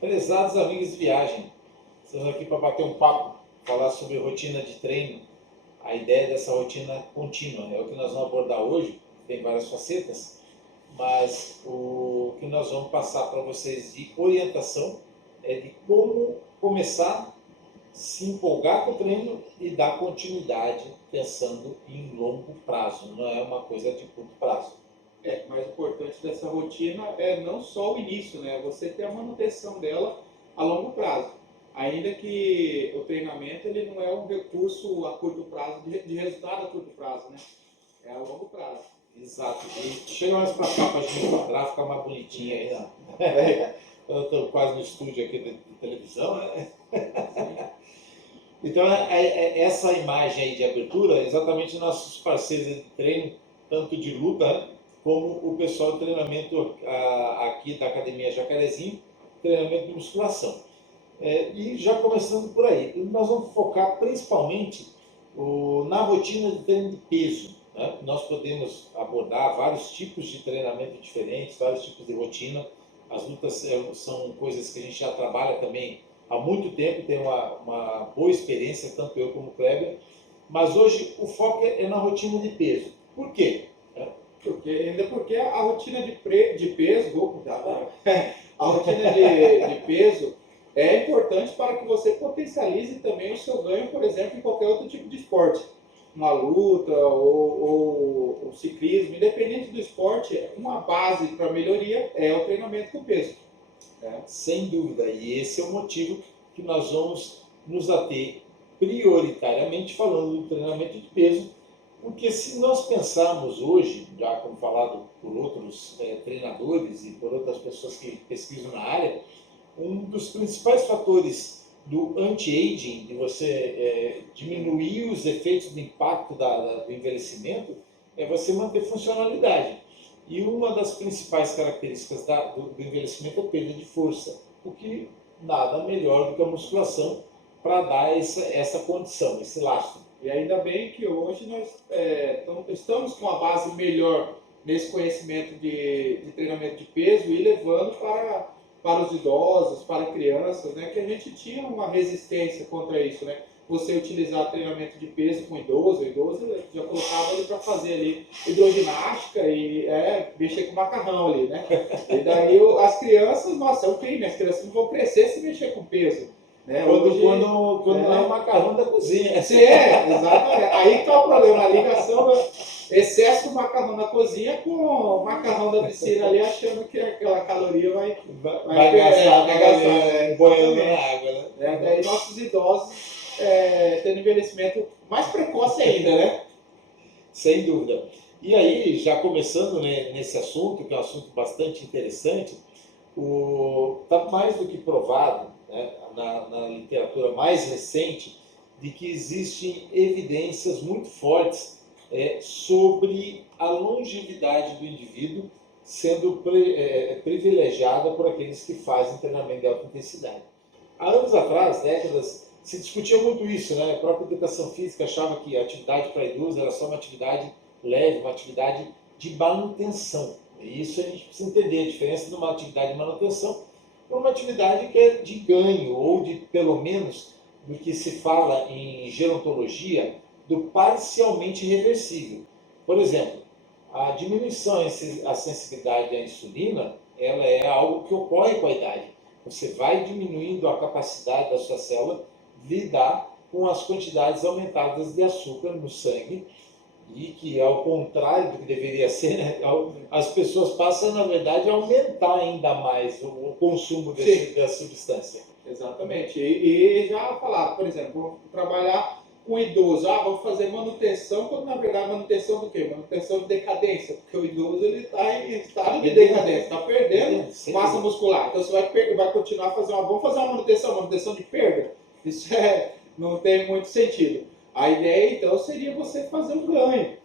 Prezados amigos de viagem, estamos aqui para bater um papo, falar sobre rotina de treino, a ideia dessa rotina contínua. É o que nós vamos abordar hoje, tem várias facetas, mas o que nós vamos passar para vocês de orientação é de como começar, se empolgar com o treino e dar continuidade pensando em longo prazo, não é uma coisa de curto prazo. O mais importante dessa rotina é não só o início, né? Você ter a manutenção dela a longo prazo. Ainda que o treinamento ele não é um recurso a curto prazo, de resultado a curto prazo, né? É a longo prazo. Exato. E chega mais para cá para a gente enquadrar, ficar mais bonitinho aí, né? Eu estou quase no estúdio aqui de televisão, né? Então, essa imagem aí de abertura é exatamente nossos parceiros de treino, tanto de luta, né, como o pessoal de treinamento aqui da Academia Jacarezinho, treinamento de musculação. E já começando por aí, nós vamos focar principalmente na rotina de treino de peso. Né? Nós podemos abordar vários tipos de treinamento diferentes, vários tipos de rotina. As lutas são coisas que a gente já trabalha também há muito tempo, tem uma boa experiência, tanto eu como o Kleber, mas hoje o foco é na rotina de peso. Por quê? Porque a rotina de peso, a rotina de peso é importante para que você potencialize também o seu ganho, por exemplo, em qualquer outro tipo de esporte. Uma luta ou ciclismo, independente do esporte, uma base para melhoria é o treinamento com peso. Sem dúvida, e esse é o motivo que nós vamos nos ater prioritariamente falando do treinamento de peso, porque se nós pensarmos hoje, já como falado por outros treinadores e por outras pessoas que pesquisam na área, um dos principais fatores do anti-aging, de você diminuir os efeitos do impacto do envelhecimento, é você manter funcionalidade. E uma das principais características do envelhecimemento é a perda de força, o que nada melhor do que a musculação para dar essa condição, esse lastro. E ainda bem que hoje nós estamos com a base melhor nesse conhecimento de treinamento de peso e levando para os idosos, para crianças, né, que a gente tinha uma resistência contra isso, né? Você utilizar treinamento de peso com idoso, o idoso já colocava ele para fazer ali hidroginástica e mexer com macarrão ali, né? E daí as crianças, nossa, é um crime, as crianças não vão crescer se mexer com peso. Né? Quando é o macarrão da cozinha. Exatamente. Aí está o problema, a ligação do excesso do macarrão na cozinha com o macarrão da piscina ali, achando que aquela caloria vai gastar boiando na água. Né? Daí nossos idosos tendo envelhecimento mais precoce ainda, né? Sem dúvida. E aí, já começando, né, nesse assunto, que é um assunto bastante interessante, está mais do que provado, né, na literatura mais recente, de que existem evidências muito fortes sobre a longevidade do indivíduo sendo privilegiada por aqueles que fazem treinamento de alta intensidade. Há anos atrás, décadas, se discutia muito isso, né? A própria educação física achava que a atividade para idosos era só uma atividade leve, uma atividade de manutenção. E isso a gente precisa entender, a diferença de uma atividade de manutenção para uma atividade que é de ganho, ou de, pelo menos, do que se fala em gerontologia, do parcialmente reversível. Por exemplo, a diminuição à sensibilidade à insulina, ela é algo que ocorre com a idade. Você vai diminuindo a capacidade da sua célula de lidar com as quantidades aumentadas de açúcar no sangue, e que, ao contrário do que deveria ser, né, as pessoas passam, na verdade, a aumentar ainda mais o consumo dessa substância. Exatamente. E já falar, por exemplo, vou trabalhar com idoso, vou fazer manutenção, quando na verdade manutenção do quê? Manutenção de decadência, porque o idoso ele está em estado de decadência, está perdendo massa muscular. Então você vai continuar a fazer vamos fazer uma manutenção de perda? Isso não tem muito sentido. A ideia, então, seria você fazer um ganho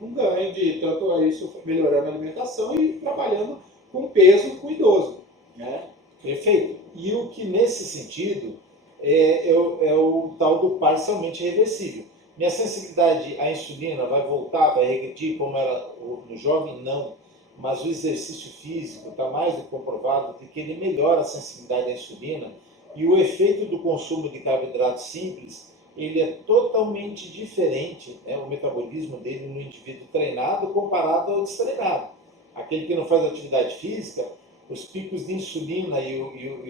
de tanto isso melhorando a alimentação e trabalhando com peso com o idoso. Né? Perfeito. E o que, nesse sentido, é o tal do parcialmente reversível. Minha sensibilidade à insulina vai voltar, vai regredir como era no jovem? Não. mas o exercício físico está mais do que comprovado de que ele melhora a sensibilidade à insulina e o efeito do consumo de carboidratos simples ele é totalmente diferente, né, o metabolismo dele no indivíduo treinado comparado ao destreinado. Aquele que não faz atividade física, os picos de insulina e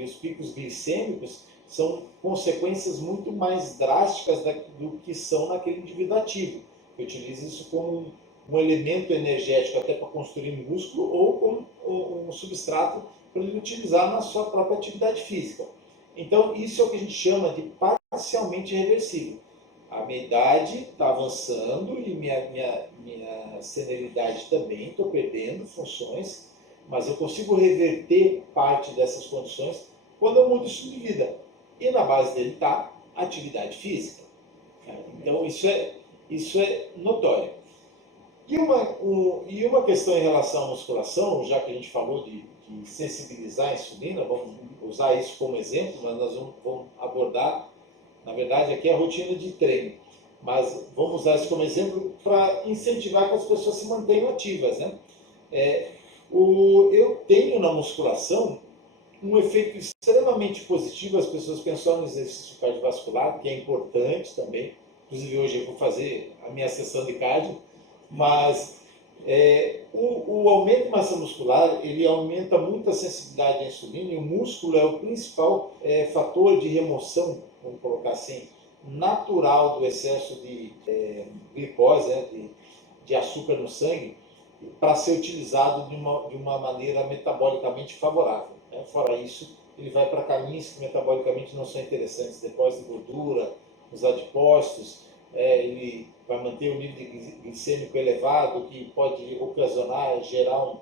os picos glicêmicos são consequências muito mais drásticas do que são naquele indivíduo ativo, que utiliza isso como um elemento energético até para construir músculo ou como um substrato para ele utilizar na sua própria atividade física. Então, isso é o que a gente chama de parcialmente reversível. A minha idade está avançando e minha senilidade também, estou perdendo funções, mas eu consigo reverter parte dessas condições quando eu mudo o estilo de vida. E na base dele está a atividade física. Então, isso é notório. E uma questão em relação à musculação, já que a gente falou de sensibilizar a insulina, vamos usar isso como exemplo, mas nós vamos abordar, na verdade, aqui é a rotina de treino. Mas vamos usar isso como exemplo para incentivar que as pessoas se mantenham ativas, né? Eu tenho na musculação um efeito extremamente positivo. As pessoas pensam no exercício cardiovascular, que é importante também. Inclusive hoje eu vou fazer a minha sessão de cardio, mas o aumento de massa muscular ele aumenta muito a sensibilidade à insulina e o músculo é o principal fator de remoção, vamos colocar assim, natural do excesso de glicose, né, de açúcar no sangue, para ser utilizado de uma maneira metabolicamente favorável. Né? Fora isso, ele vai para caminhos que metabolicamente não são interessantes, depósito de gordura, os adipócitos, ele vai manter o nível de glicêmico elevado, que pode ocasionar, gerar um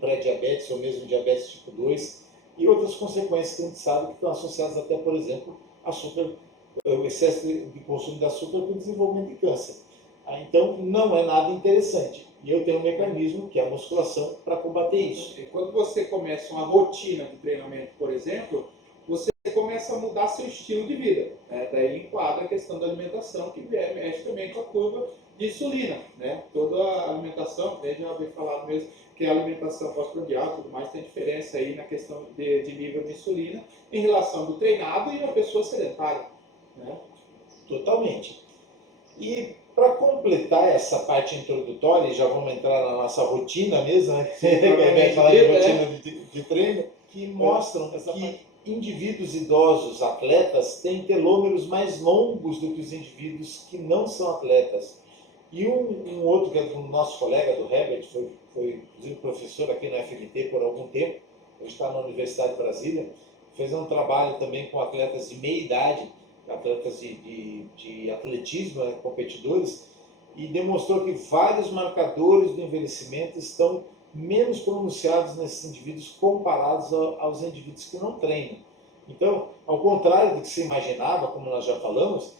pré-diabetes ou mesmo diabetes tipo 2, e outras consequências que a gente sabe que estão associadas até, por exemplo, o excesso de consumo de açúcar com o desenvolvimento de câncer. Então, não é nada interessante. E eu tenho um mecanismo, que é a musculação, para combater isso. E quando você começa uma rotina de treinamento, por exemplo, você começa a mudar seu estilo de vida. Né? Daí enquadra a questão da alimentação, que mexe também com a curva de insulina. Né? Toda a alimentação, a gente já havia falado mesmo que a alimentação pós-prandial e tudo mais tem diferença aí na questão de nível de insulina em relação do treinado e uma pessoa sedentária. Né? Totalmente. E para completar essa parte introdutória, já vamos entrar na nossa rotina mesmo, né? Falar de rotina de treino, que mostram que indivíduos idosos, atletas, têm telômeros mais longos do que os indivíduos que não são atletas. E um outro, que é do nosso colega, do Herbert, foi inclusive professor aqui no FMT por algum tempo, hoje está na Universidade de Brasília, fez um trabalho também com atletas de meia idade, atletas de atletismo, né, competidores, e demonstrou que vários marcadores do envelhecimento estão menos pronunciados nesses indivíduos comparados aos indivíduos que não treinam. Então, ao contrário do que se imaginava, como nós já falamos,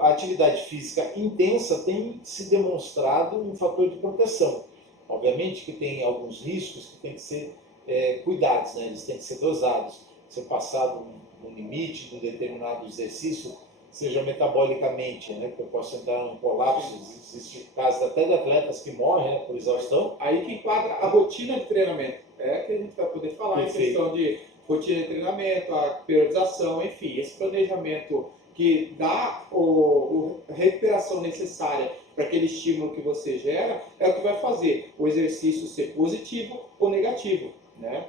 a atividade física intensa tem se demonstrado um fator de proteção. Obviamente que tem alguns riscos que têm que ser cuidados, né? Eles têm que ser dosados. Se eu passar um limite de um determinado exercício, seja metabolicamente, né, que eu posso entrar num colapso, existe casos até de atletas que morrem, né, por exaustão. Aí que enquadra a rotina de treinamento, que a gente vai poder falar. Perfeito. Em questão de rotina de treinamento, a periodização, enfim, esse planejamento que dá a recuperação necessária para aquele estímulo que você gera, é o que vai fazer o exercício ser positivo ou negativo, né?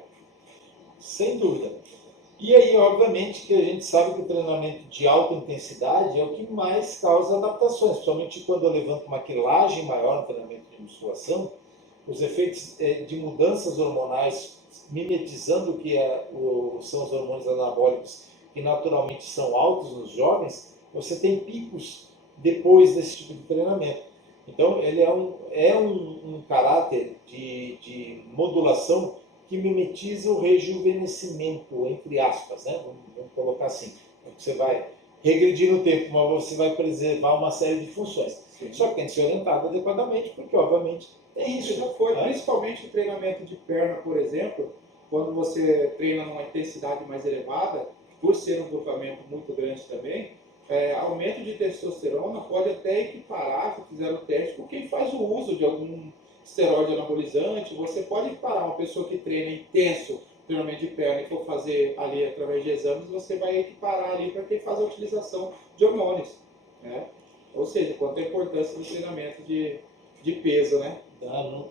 Sem dúvida. E aí, obviamente, que a gente sabe que o treinamento de alta intensidade é o que mais causa adaptações, principalmente quando eu levanto uma quilagem maior no treinamento de musculação, os efeitos de mudanças hormonais, mimetizando o que são os hormônios anabólicos, que naturalmente são altos nos jovens, você tem picos depois desse tipo de treinamento. Então, ele é um caráter de modulação que mimetiza o rejuvenescimento, entre aspas, né? Vamos colocar assim. Você vai regredir no tempo, mas você vai preservar uma série de funções. Sim. Só que tem que ser orientado adequadamente, porque, obviamente, tem isso. Já foi, principalmente o treinamento de perna, por exemplo, quando você treina numa intensidade mais elevada, por ser um grupamento muito grande também, aumento de testosterona pode até equiparar, se fizer o teste, com quem faz o uso de algum esteroide anabolizante, você pode parar uma pessoa que treina intenso, treinamento de perna, e for fazer ali através de exames, você vai equiparar ali para quem faz a utilização de hormônios, né? Ou seja, quanto a importância do treinamento de peso, né?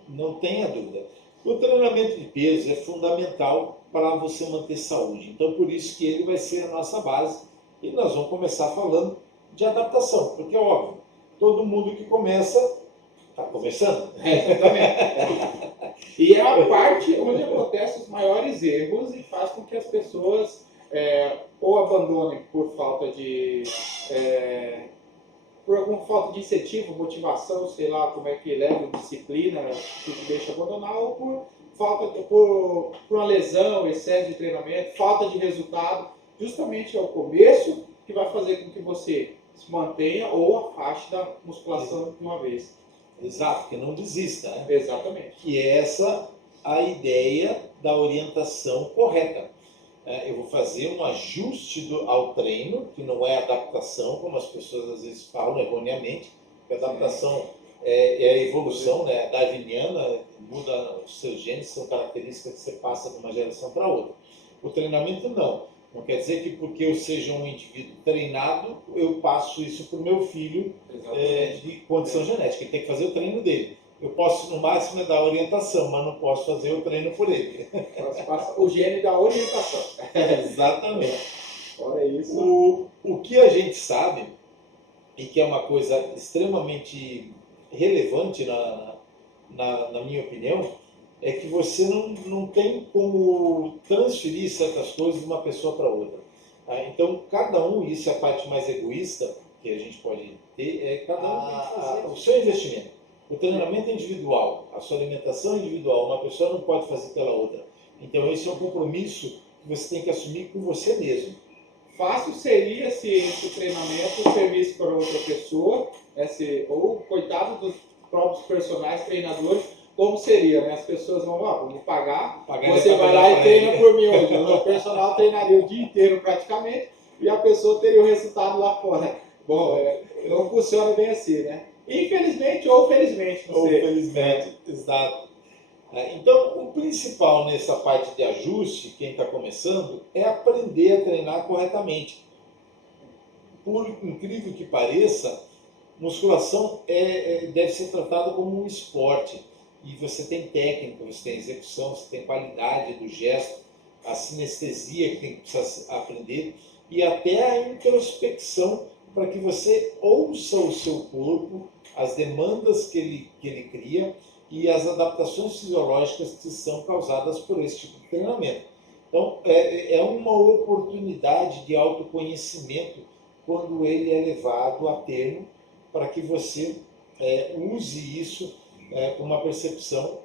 Não tenha dúvida. O treinamento de peso é fundamental para você manter saúde. Então, por isso que ele vai ser a nossa base. E nós vamos começar falando de adaptação, porque é óbvio, todo mundo que começa, está começando. Exatamente. E é a parte onde acontecem os maiores erros e faz com que as pessoas ou abandonem por falta de... por alguma falta de incentivo, motivação, sei lá como é que leva, disciplina, que te deixa abandonar, ou por uma lesão, excesso de treinamento, falta de resultado. Justamente é o começo que vai fazer com que você se mantenha ou afaste da musculação de uma vez. Exato, que não desista, né? Exatamente. Que é essa a ideia da orientação correta. Eu vou fazer um ajuste ao treino, que não é adaptação, como as pessoas às vezes falam erroneamente, porque adaptação é a evolução, né, darwiniana, muda os seus genes, são características que você passa de uma geração para outra. O treinamento não. Não quer dizer que porque eu seja um indivíduo treinado, eu passo isso para o meu filho de condição genética. Ele tem que fazer o treino dele. Eu posso, no máximo, dar orientação, mas não posso fazer o treino por ele. O gene da orientação. Exatamente. Olha isso. O que a gente sabe, e que é uma coisa extremamente relevante na minha opinião, é que você não tem como transferir certas coisas de uma pessoa para outra. Então, cada um, isso é a parte mais egoísta que a gente pode ter, cada um tem que fazer o seu investimento. O treinamento é individual, a sua alimentação é individual, uma pessoa não pode fazer pela outra. Então, esse é um compromisso que você tem que assumir com você mesmo. Fácil seria se esse treinamento servisse para outra pessoa, ou coitado dos próprios personagens treinadores, como seria, né? As pessoas vão, vamos pagar você vai lá e treina por mim hoje. O personal treinaria o dia inteiro praticamente e a pessoa teria o resultado lá fora. Bom, não funciona bem assim, né? Infelizmente ou felizmente, não sei. Ou felizmente, exato. Então, o principal nessa parte de ajuste, quem está começando, é aprender a treinar corretamente. Por incrível que pareça, musculação deve ser tratada como um esporte. E você tem técnica, você tem execução, você tem qualidade do gesto, a sinestesia que tem que precisar aprender, e até a introspecção para que você ouça o seu corpo, as demandas que ele cria, e as adaptações fisiológicas que são causadas por esse tipo de treinamento. Então, é uma oportunidade de autoconhecimento quando ele é levado a termo, para que você use isso com uma percepção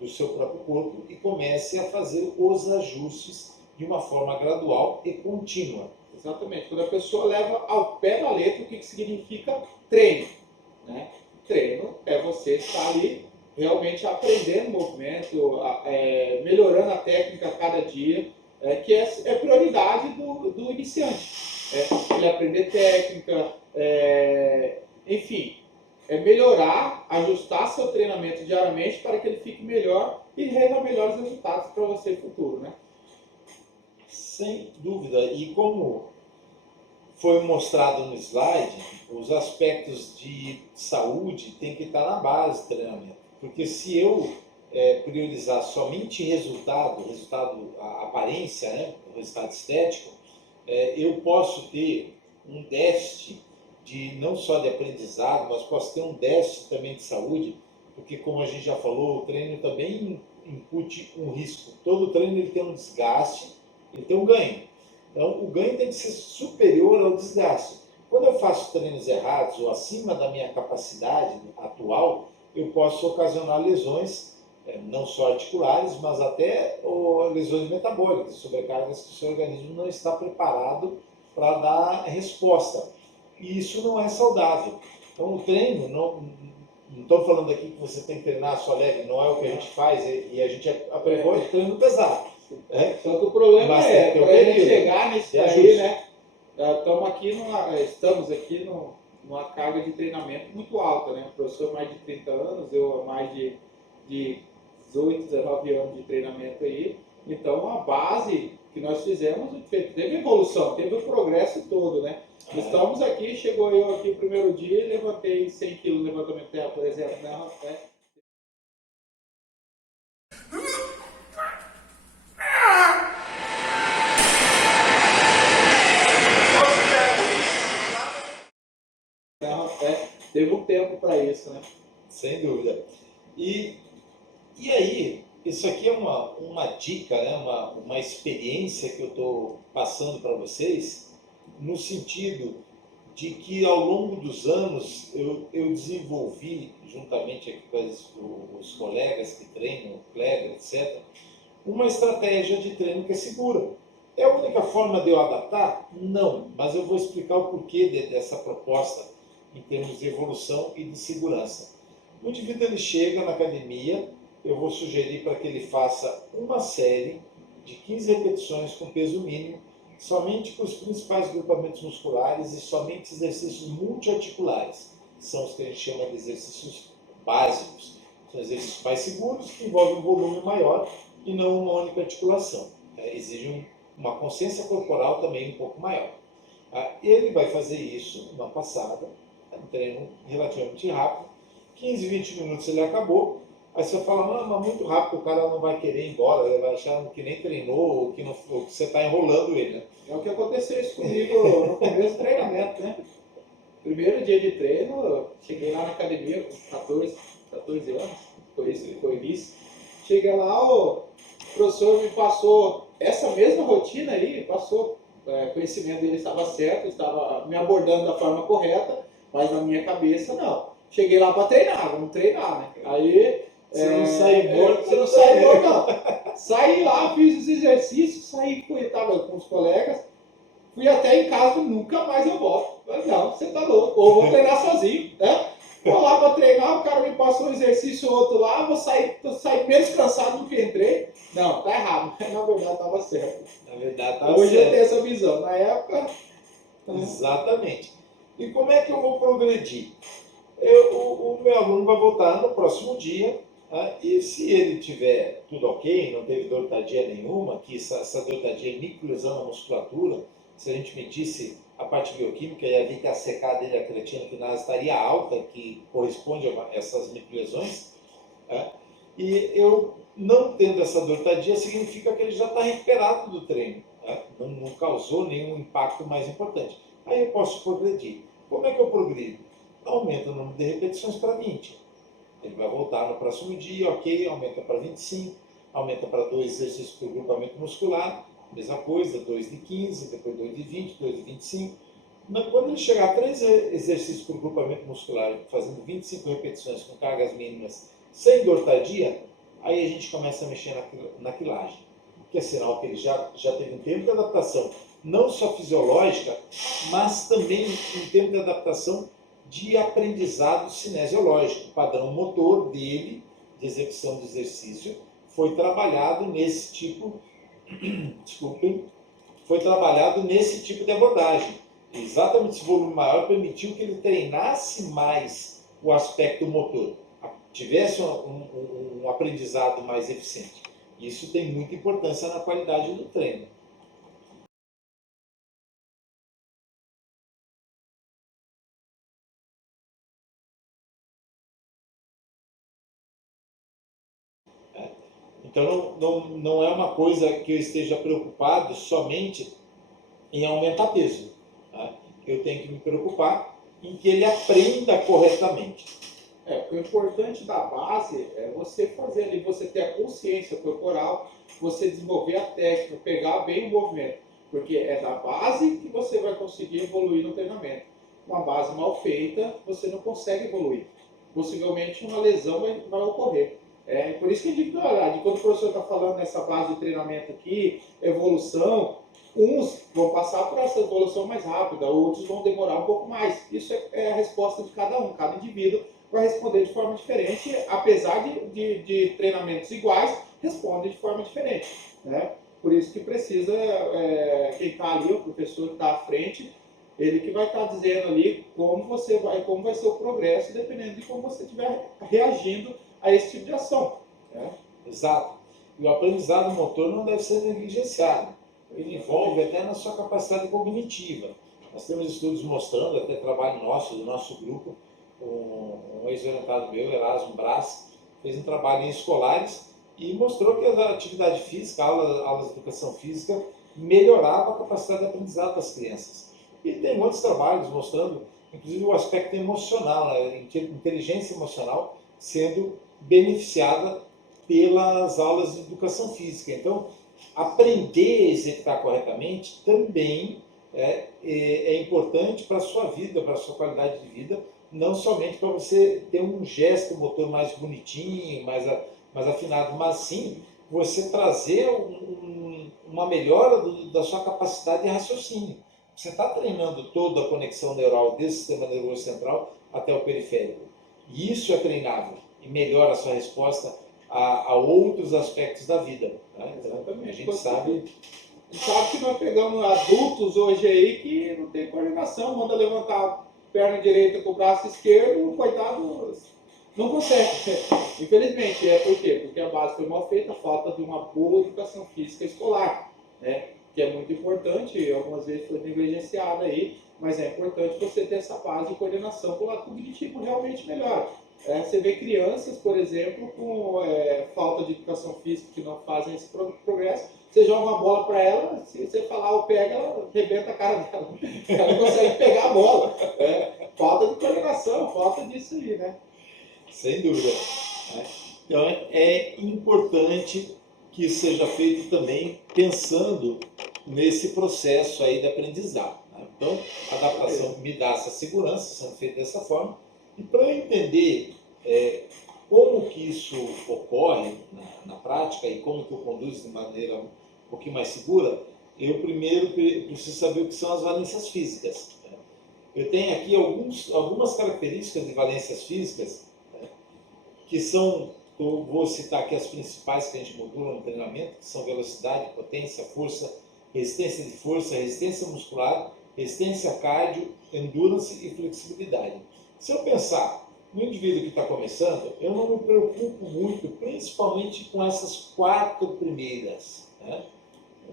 do seu próprio corpo e comece a fazer os ajustes de uma forma gradual e contínua. Exatamente. Quando a pessoa leva ao pé da letra o que significa treino, né? Treino é você estar ali realmente aprendendo o movimento, melhorando a técnica a cada dia, que é prioridade do iniciante. Ele aprender técnica, enfim, melhorar, ajustar seu treinamento diariamente para que ele fique melhor e renda melhores resultados para você no futuro, né? Sem dúvida. E como foi mostrado no slide, os aspectos de saúde têm que estar na base do treinamento. Porque se eu priorizar somente resultado, a aparência, né, o resultado estético, eu posso ter um déficit não só de aprendizado, mas posso ter um déficit também de saúde, porque como a gente já falou, o treino também incute um risco. Todo treino ele tem um desgaste, ele tem um ganho. Então, o ganho tem que ser superior ao desgaste. Quando eu faço treinos errados ou acima da minha capacidade atual, eu posso ocasionar lesões, não só articulares, mas até lesões metabólicas, sobrecargas que o seu organismo não está preparado para dar resposta. E isso não é saudável. Então, o treino, não estou falando aqui que você tem que treinar só leve, não é o que a gente faz, e a gente apregou o treino pesado. Só que o problema para a gente chegar nisso aí, né? Estamos aqui uma carga de treinamento muito alta, né? O professor há mais de 30 anos, eu há mais de 18, 19 anos de treinamento aí. Então, a base que nós fizemos, teve evolução, teve o progresso todo, né? Estamos aqui, chegou eu aqui o primeiro dia e levantei 100 quilos de levantamento de terra, por exemplo, né? Teve um tempo para isso, né? Sem dúvida. E, e aí, isso aqui é uma dica, né? uma experiência que eu estou passando para vocês, no sentido de que ao longo dos anos eu desenvolvi, juntamente aqui com os colegas que treinam, Kleber, etc., uma estratégia de treino que é segura. É a única forma de eu adaptar? Não, mas eu vou explicar o porquê dessa proposta em termos de evolução e de segurança. O indivíduo ele chega na academia, eu vou sugerir para que ele faça uma série de 15 repetições com peso mínimo, somente com os principais grupamentos musculares e somente exercícios multiarticulares, que são os que a gente chama de exercícios básicos. São exercícios mais seguros, que envolvem um volume maior e não uma única articulação. Exige uma consciência corporal também um pouco maior. Ele vai fazer isso uma passada, um treino relativamente rápido, 15, 20 minutos ele acabou. Aí você fala, mas muito rápido, o cara não vai querer ir embora, ele vai achar que nem treinou, ou que você está enrolando ele, né? É o que aconteceu isso comigo no começo do treinamento, né? Primeiro dia de treino, cheguei lá na academia com 14 anos, foi isso. Cheguei lá, o professor me passou essa mesma rotina aí, passou, o conhecimento dele estava certo, estava me abordando da forma correta, mas na minha cabeça não. Cheguei lá para treinar, vamos treinar, né? Aí você não sai morto, você não sai morto, não. Saí lá, fiz os exercícios, saí, estava com os colegas, fui até em casa e nunca mais eu volto. Mas não, você tá louco, ou vou treinar sozinho, né? Vou lá para treinar, o cara me passou um exercício outro lá, vou sair menos cansado do que entrei. Não, tá errado. Na verdade, estava certo. Na verdade, estava certo. Hoje eu tenho essa visão. Na época... Exatamente. E como é que eu vou progredir? O meu aluno vai voltar no próximo dia, e se ele tiver tudo ok, não teve dortadia nenhuma, que essa dortadia é microlesão na musculatura, se a gente medisse a parte bioquímica, ia ver que a CK dele, a creatina quinase, estaria alta, que corresponde a essas microlesões, e eu não tendo essa dortadia, significa que ele já está recuperado do treino, não causou nenhum impacto mais importante. Aí eu posso progredir. Como é que eu progrido? Aumenta o número de repetições para 20. Ele vai voltar no próximo dia, ok, aumenta para 25, aumenta para 2 exercícios por grupamento muscular, mesma coisa, 2 de 15, depois 2 de 20, 2 de 25. Quando ele chegar a 3 exercícios por grupamento muscular, fazendo 25 repetições com cargas mínimas, sem dortadia, aí a gente começa a mexer na quilagem, que é sinal que ele já teve um tempo de adaptação, não só fisiológica, mas também um tempo de adaptação de aprendizado cinesiológico. O padrão motor dele, de execução do exercício, foi trabalhado nesse tipo, foi trabalhado nesse tipo de abordagem. Exatamente esse volume maior permitiu que ele treinasse mais o aspecto motor, tivesse um aprendizado mais eficiente. Isso tem muita importância na qualidade do treino. Então não é uma coisa que eu esteja preocupado somente em aumentar peso. Eu tenho que me preocupar em que ele aprenda corretamente. O importante da base é você fazer ali, você ter a consciência corporal, você desenvolver a técnica, pegar bem o movimento, porque é da base que você vai conseguir evoluir no treinamento. Uma base mal feita, você não consegue evoluir. Possivelmente uma lesão vai ocorrer. Por isso que eu digo, quando o professor está falando nessa base de treinamento aqui, evolução, uns vão passar por essa evolução mais rápida, outros vão demorar um pouco mais. Isso é a resposta de cada um, cada indivíduo vai responder de forma diferente, apesar de treinamentos iguais, responde de forma diferente, né? Por isso que precisa, quem está ali, o professor que está à frente, Ele que vai estar dizendo ali como vai ser o progresso, dependendo de como você estiver reagindo a esse tipo de ação, né? Exato. E o aprendizado motor não deve ser negligenciado. Ele envolve até na sua capacidade cognitiva. Nós temos estudos mostrando, até trabalho nosso, do nosso grupo, um ex-orientado meu, Erasmo Brás, fez um trabalho em escolares e mostrou que a atividade física, aulas de educação física, melhorava a capacidade de aprendizado das crianças. E tem muitos trabalhos mostrando, inclusive, o aspecto emocional, né, inteligência emocional sendo beneficiada pelas aulas de educação física. Então, aprender a executar corretamente também é importante para a sua vida, para a sua qualidade de vida, não somente para você ter um gesto motor mais bonitinho, mais afinado, mas sim você trazer uma melhora da sua capacidade de raciocínio. Você está treinando toda a conexão neural desse sistema nervoso central até o periférico. E isso é treinável e melhora a sua resposta a outros aspectos da vida. Né? Exatamente. A gente sabe que nós pegamos adultos hoje aí que não tem coordenação, manda levantar a perna direita com o braço esquerdo, o coitado não consegue. Infelizmente, por quê? Porque a base foi mal feita, falta de uma boa educação física escolar, né? Que é muito importante, algumas vezes foi negligenciada aí, mas é importante você ter essa base de coordenação para o lado cognitivo realmente melhor. Você vê crianças, por exemplo, com falta de educação física que não fazem esse progresso. Você joga uma bola para ela, se você falar ou pega, ela arrebenta a cara dela. Ela não consegue pegar a bola. Falta de coordenação, falta disso aí, né? Sem dúvida. Então é importante que isso seja feito também pensando nesse processo aí de aprendizado. Então, a adaptação me dá essa segurança, sendo feita dessa forma. E para eu entender como que isso ocorre na prática e como que eu conduzo de maneira um pouquinho mais segura, eu primeiro preciso saber o que são as valências físicas. Eu tenho aqui algumas características de valências físicas que são, eu vou citar aqui as principais que a gente modula no treinamento, que são velocidade, potência, força, resistência de força, resistência muscular, resistência cardio, endurance e flexibilidade. Se eu pensar no indivíduo que está começando, eu não me preocupo muito, principalmente com essas 4 primeiras. Né?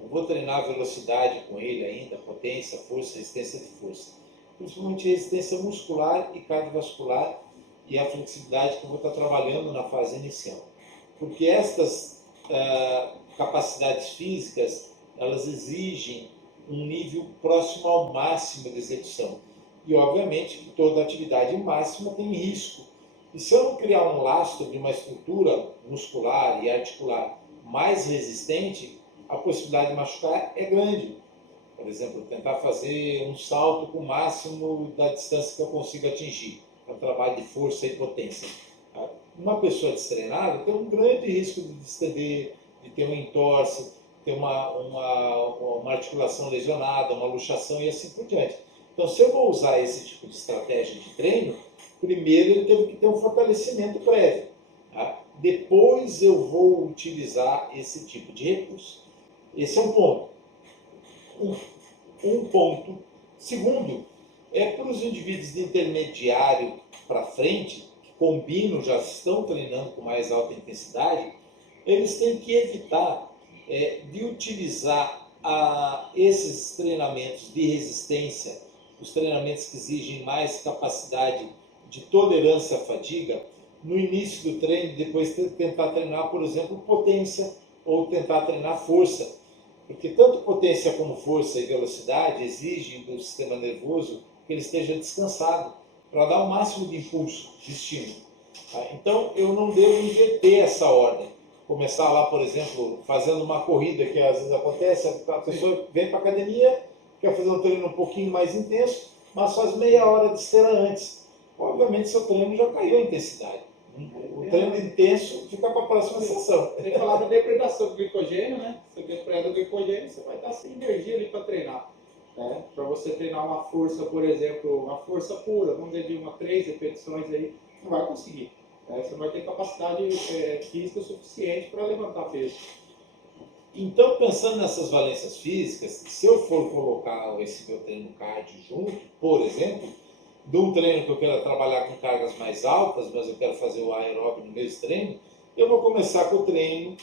Eu vou treinar velocidade com ele ainda, potência, força, resistência de força. Principalmente resistência muscular e cardiovascular e a flexibilidade que eu vou estar trabalhando na fase inicial. Porque estas capacidades físicas, elas exigem um nível próximo ao máximo de execução. E, obviamente, toda atividade máxima tem risco. E se eu não criar um lastro de uma estrutura muscular e articular mais resistente, a possibilidade de machucar é grande. Por exemplo, tentar fazer um salto com o máximo da distância que eu consigo atingir. É um trabalho de força e potência. Uma pessoa destreinada tem um grande risco de distender, de ter um entorse, ter uma articulação lesionada, uma luxação e assim por diante. Então, se eu vou usar esse tipo de estratégia de treino, primeiro ele teve que ter um fortalecimento prévio. Tá? Depois eu vou utilizar esse tipo de recurso. Esse é um ponto. Um ponto. Segundo, para os indivíduos de intermediário para frente, que combinam, já estão treinando com mais alta intensidade, eles têm que evitar de utilizar esses treinamentos de resistência, os treinamentos que exigem mais capacidade de tolerância à fadiga, no início do treino, depois tentar treinar, por exemplo, potência ou tentar treinar força. Porque tanto potência como força e velocidade exigem do sistema nervoso que ele esteja descansado, para dar o máximo de impulso, de estímulo. Tá? Então, eu não devo inverter essa ordem. Começar lá, por exemplo, fazendo uma corrida, que às vezes acontece, a pessoa vem para a academia, quer fazer um treino um pouquinho mais intenso, mas faz meia hora de esteira antes. Obviamente, seu treino já caiu a intensidade. O treino intenso fica para a próxima sessão. Tem que falar da depredação do glicogênio, né? Você depreda o glicogênio, você vai estar sem energia ali para treinar. Né? Para você treinar uma força, por exemplo, uma força pura, vamos dizer de 3 repetições aí, não vai conseguir. Né? Você vai ter capacidade física suficiente para levantar peso. Então, pensando nessas valências físicas, se eu for colocar esse meu treino cardio junto, por exemplo, de um treino que eu quero trabalhar com cargas mais altas, mas eu quero fazer o aeróbio no mesmo treino, eu vou começar com o treino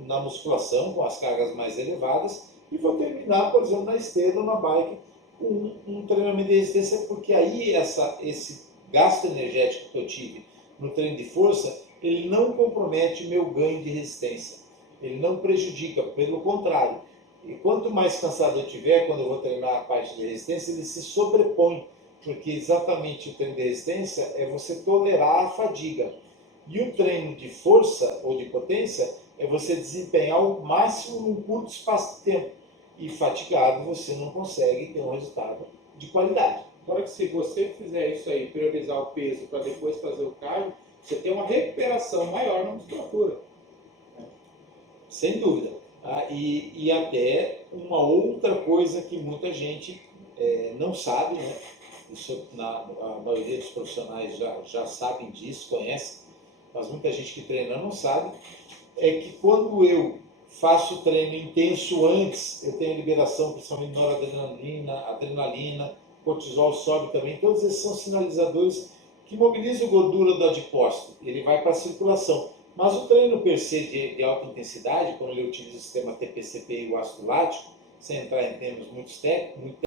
na musculação, com as cargas mais elevadas, e vou terminar, por exemplo, na esteira ou na bike, com um treinamento de resistência, porque aí esse gasto energético que eu tive no treino de força, ele não compromete o meu ganho de resistência. Ele não prejudica, pelo contrário. E quanto mais cansado eu tiver, quando eu vou treinar a parte de resistência, ele se sobrepõe, porque exatamente o treino de resistência é você tolerar a fadiga. E o treino de força ou de potência é você desempenhar o máximo num curto espaço de tempo. E fatigado você não consegue ter um resultado de qualidade. Agora que se você fizer isso aí, priorizar o peso para depois fazer o cardio, você tem uma recuperação maior na musculatura. Sem dúvida. E até uma outra coisa que muita gente não sabe, né? Isso a maioria dos profissionais já sabem disso, conhecem, mas muita gente que treina não sabe, é que quando eu faço treino intenso antes, eu tenho liberação, principalmente noradrenalina, adrenalina, cortisol sobe também, todos esses são sinalizadores que mobilizam a gordura do adipócito, ele vai para a circulação. Mas o treino per se de alta intensidade, quando ele utiliza o sistema TPCP e o ácido lático, sem entrar em termos muito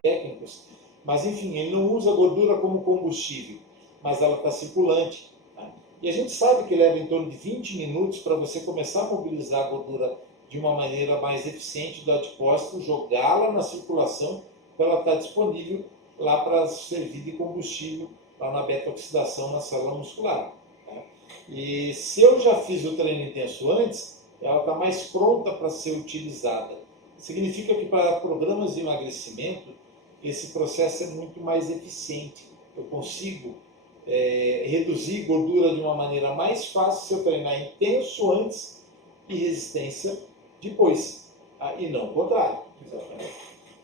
técnicos, mas enfim, ele não usa a gordura como combustível, mas ela está circulante. Tá? E a gente sabe que leva em torno de 20 minutos para você começar a mobilizar a gordura de uma maneira mais eficiente do adipócito, jogá-la na circulação para ela estar disponível lá para servir de combustível lá na beta-oxidação na célula muscular. Tá? E se eu já fiz o treino intenso antes, ela está mais pronta para ser utilizada. Significa que para programas de emagrecimento, esse processo é muito mais eficiente. Eu consigo reduzir gordura de uma maneira mais fácil se eu treinar intenso antes e resistência depois. E não o contrário.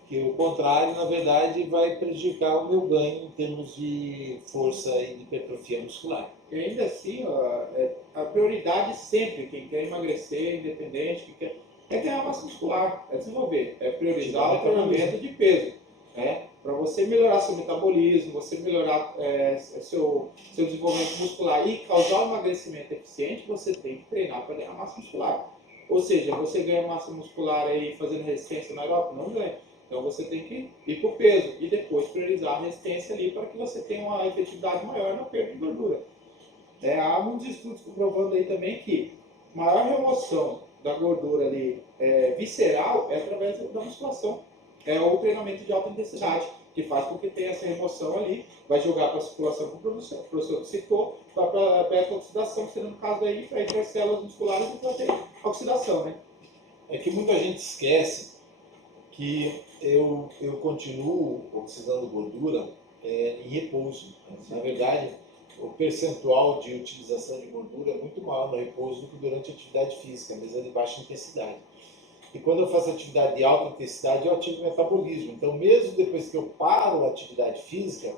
Que o contrário, na verdade, vai prejudicar o meu ganho em termos de força e de hipertrofia muscular. E ainda assim, ó, a prioridade sempre, quem quer emagrecer, independente, é ganhar massa muscular, é desenvolver, é priorizar o treinamento de peso. Para você melhorar seu metabolismo, você melhorar seu desenvolvimento muscular e causar um emagrecimento eficiente, você tem que treinar para ganhar massa muscular. Ou seja, você ganha massa muscular aí fazendo resistência na aeróbica? Não ganha. Então você tem que ir para o peso e depois priorizar a resistência ali para que você tenha uma efetividade maior na perda de gordura. Há muitos estudos comprovando aí também que maior remoção da gordura ali visceral é através da musculação. É o treinamento de alta intensidade, que faz com que tenha essa remoção ali, vai jogar para a circulação, como o professor citou, vai para a beta-oxidação, sendo no caso aí, para ir para as células musculares e para ter oxidação, né? É que muita gente esquece que eu continuo oxidando gordura em repouso. Na verdade, o percentual de utilização de gordura é muito maior no repouso do que durante a atividade física, mesmo de baixa intensidade. E quando eu faço atividade de alta intensidade, eu ativo o metabolismo. Então, mesmo depois que eu paro a atividade física,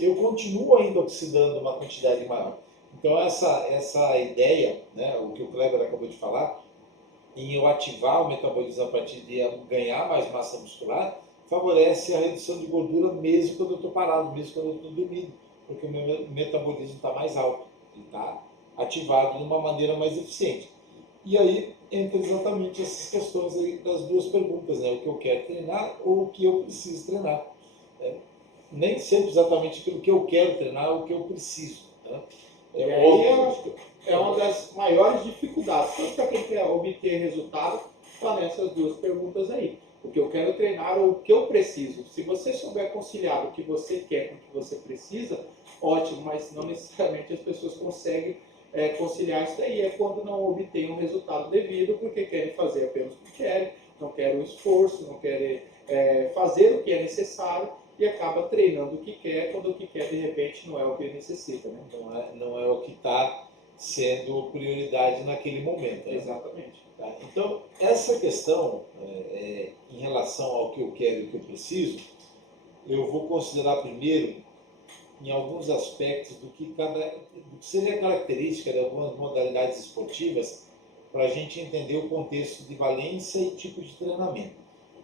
eu continuo ainda oxidando uma quantidade maior. Então, essa ideia, né, o que o Kleber acabou de falar, em eu ativar o metabolismo a partir de ganhar mais massa muscular, favorece a redução de gordura mesmo quando eu estou parado, mesmo quando eu estou dormindo, porque o meu metabolismo está mais alto, ele está ativado de uma maneira mais eficiente. E aí entra exatamente essas questões aí das duas perguntas, né? O que eu quero treinar ou o que eu preciso treinar. Nem sempre exatamente aquilo que eu quero treinar ou o que eu preciso. Né? E aí eu acho que é uma das maiores dificuldades, tanto para quem quer obter resultado, está nessas duas perguntas aí. O que eu quero treinar ou o que eu preciso. Se você souber conciliar o que você quer com o que você precisa, ótimo, mas não necessariamente as pessoas conseguem conciliar isso daí. É quando não obtêm um resultado devido, porque querem fazer apenas o que querem, não querem o esforço, não querem fazer o que é necessário, e acaba treinando o que quer, quando o que quer de repente não é o que ele necessita. Né? Não é o que está sendo prioridade naquele momento. Né? Exatamente. Tá? Então, essa questão em relação ao que eu quero e o que eu preciso, eu vou considerar primeiro em alguns aspectos do que seria característica de algumas modalidades esportivas para a gente entender o contexto de valência e tipo de treinamento.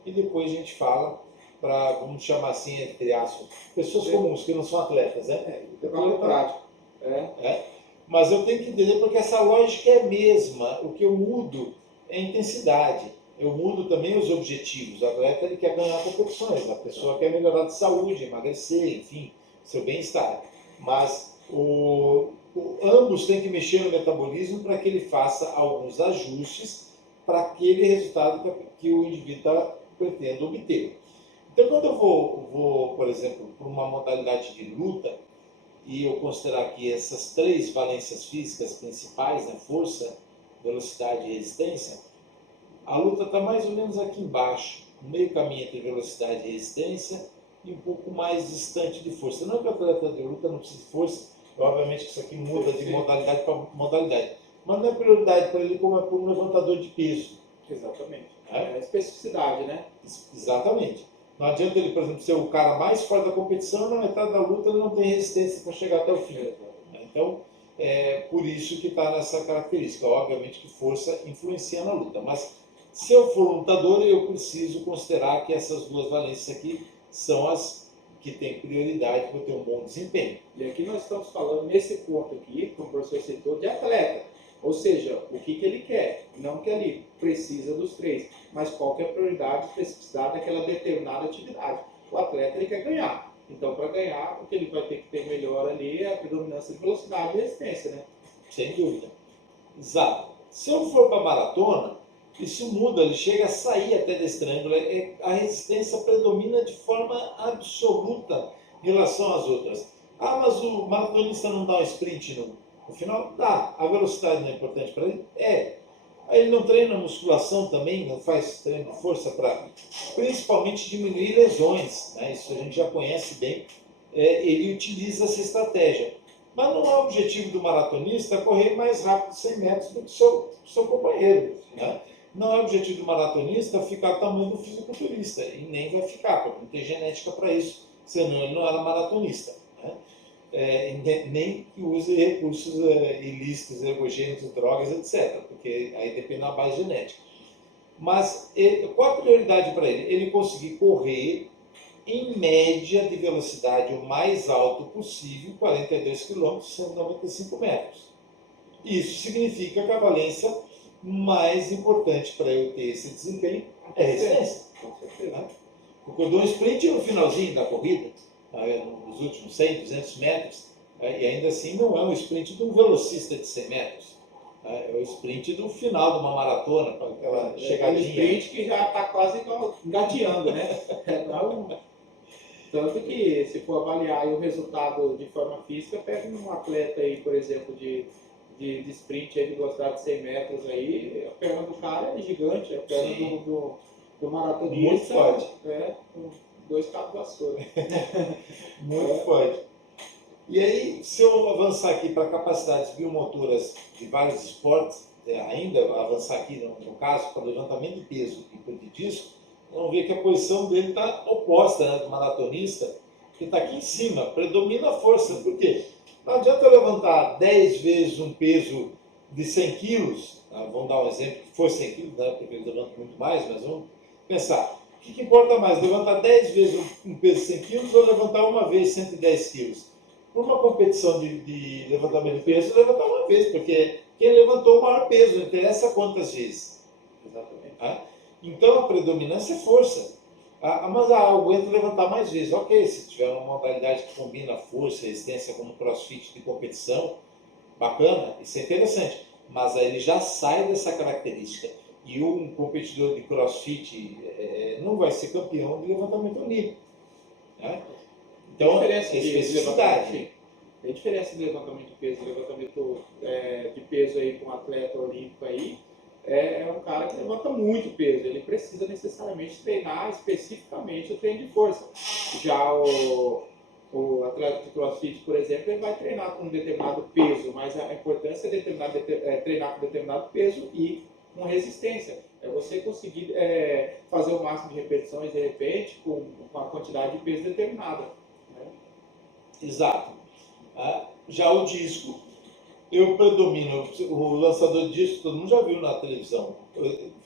E depois a gente fala para, vamos chamar assim, entre aspas, pessoas comuns, que não são atletas, né? Trabalho prático. Mas eu tenho que entender porque essa lógica é a mesma. O que eu mudo é a intensidade. Eu mudo também os objetivos. O atleta ele quer ganhar competições, a pessoa quer melhorar de saúde, emagrecer, enfim, seu bem-estar. Mas ambos têm que mexer no metabolismo para que ele faça alguns ajustes para aquele resultado que o indivíduo pretende obter. Então, quando eu vou, por exemplo, para uma modalidade de luta, e eu considerar aqui essas três valências físicas principais, né, força, velocidade e resistência, a luta está mais ou menos aqui embaixo, no meio caminho entre velocidade e resistência, e um pouco mais distante de força. Não é que o atleta de luta não precisa de força, obviamente que isso aqui muda de modalidade para modalidade, mas não é prioridade para ele como é para um levantador de peso. Exatamente. É especificidade, né? Exatamente. Não adianta ele, por exemplo, ser o cara mais forte da competição, na metade da luta ele não tem resistência para chegar até o fim. Então, é por isso que está nessa característica. Obviamente que força influencia na luta, mas se eu for lutador, eu preciso considerar que essas duas valências aqui são as que têm prioridade para ter um bom desempenho. E aqui nós estamos falando, nesse ponto aqui, como o professor citou, de atleta. Ou seja, o que ele quer. Não que ele precisa dos três, mas qual que é a prioridade e especificidade daquela determinada atividade. O atleta ele quer ganhar. Então, para ganhar, o que ele vai ter que ter melhor ali é a predominância de velocidade e resistência, né? Sem dúvida. Exato. Se eu for para maratona, isso muda, ele chega a sair até desse triângulo. A resistência predomina de forma absoluta em relação às outras. Ah, mas o maratonista não dá um sprint no final? Dá. A velocidade não é importante para ele? É. Aí ele não treina musculação também, não faz treino de força para principalmente diminuir lesões, né? Isso a gente já conhece bem. Ele utiliza essa estratégia. Mas não é o objetivo do maratonista correr mais rápido 100 metros do que seu companheiro. Né? Não é o objetivo do maratonista ficar do tamanho do fisiculturista, e nem vai ficar, porque não tem genética para isso, senão ele não era maratonista. Né? Nem que use recursos ilícitos, ergogênicos, drogas, etc., porque aí depende da base genética. Mas qual a prioridade para ele? Ele conseguir correr em média de velocidade o mais alto possível, 42 km, 195 metros. Isso significa que a valência mais importante para eu ter esse desempenho é a resistência. Com certeza. Porque eu dou um sprint no finalzinho da corrida, nos últimos 100, 200 metros, e ainda assim não é um sprint de um velocista de 100 metros. É o sprint do final de uma maratona, com aquela chegadinha. É um sprint que já está quase engateando, né? Tanto que, se for avaliar o resultado de forma física, pega um atleta aí, por exemplo, de sprint aí, de velocidade de 100 metros aí, a perna do cara é gigante, a perna do maratonista muito forte. Com 2 cabos de vassoura. Muito forte. E aí, se eu avançar aqui para capacidades biomotoras de vários esportes, ainda avançar aqui no caso para levantamento de peso e de disco, vamos ver que a posição dele está oposta, né, do maratonista, que está aqui em cima, predomina a força. Por quê? Não adianta eu levantar 10 vezes um peso de 100 quilos, vamos dar um exemplo que for 100 quilos, né, porque eu levanto muito mais, mas vamos pensar, o que importa mais, levantar 10 vezes um peso de 100 quilos ou levantar uma vez 110 quilos? Por uma competição de levantamento de peso, levantar uma vez, porque quem levantou o maior peso, não interessa quantas vezes. Exatamente. Então a predominância é força. Mas eu aguento levantar mais vezes. Ok, se tiver uma modalidade que combina força e resistência como crossfit de competição, bacana, isso é interessante. Mas aí ele já sai dessa característica. E um competidor de crossfit não vai ser campeão de levantamento olímpico. Né? Então, é especificidade. Tem diferença de levantamento de peso. Levantamento de peso aí com um atleta olímpico aí, é um cara que levanta muito peso. Ele precisa necessariamente treinar especificamente o treino de força. Já o atleta de crossfit, por exemplo, ele vai treinar com um determinado peso, mas a importância é treinar com determinado peso e com resistência. É você conseguir fazer o máximo de repetições, de repente, com uma quantidade de peso determinada. Exato. Já o disco, Eu predomino, o lançador disso, todo mundo já viu na televisão.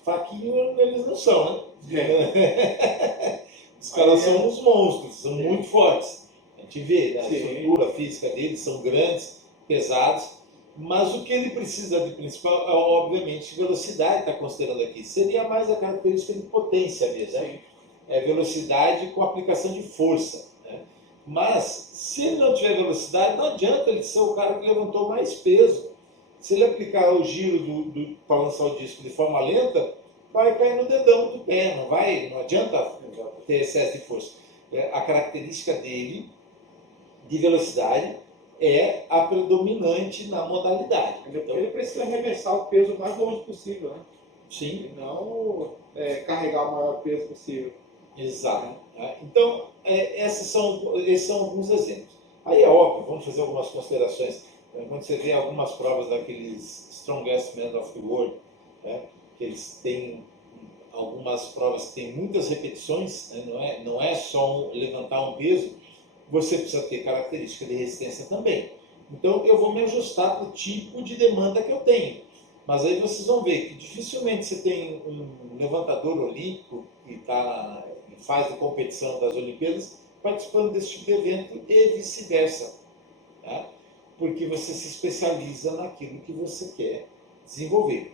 Fraquinho eles não são, né? Os caras são uns monstros, são muito fortes. A gente vê, né? A estrutura física deles são grandes, pesados, mas o que ele precisa de principal é, obviamente, velocidade, está considerando aqui. Seria mais a característica de potência mesmo, né? É velocidade com aplicação de força. Né? Mas, se ele não tiver velocidade, não adianta ele ser o cara que levantou mais peso. Se ele aplicar o giro para lançar o disco de forma lenta, vai cair no dedão do pé, não adianta ter excesso de força. A característica dele, de velocidade, é a predominante na modalidade. Então, ele precisa arremessar o peso o mais longe possível, né? Sim. E não carregar o maior peso possível. Exato. Então, esses são alguns exemplos. Aí é óbvio, vamos fazer algumas considerações. Quando você vê algumas provas daqueles Strongest Men of the World, né, que eles têm algumas provas que têm muitas repetições, né, não é só levantar um peso, você precisa ter característica de resistência também. Então, eu vou me ajustar para o tipo de demanda que eu tenho. Mas aí vocês vão ver que dificilmente você tem um levantador olímpico que está em fase de competição das Olimpíadas participando desse tipo de evento e vice-versa. Né? Porque você se especializa naquilo que você quer desenvolver.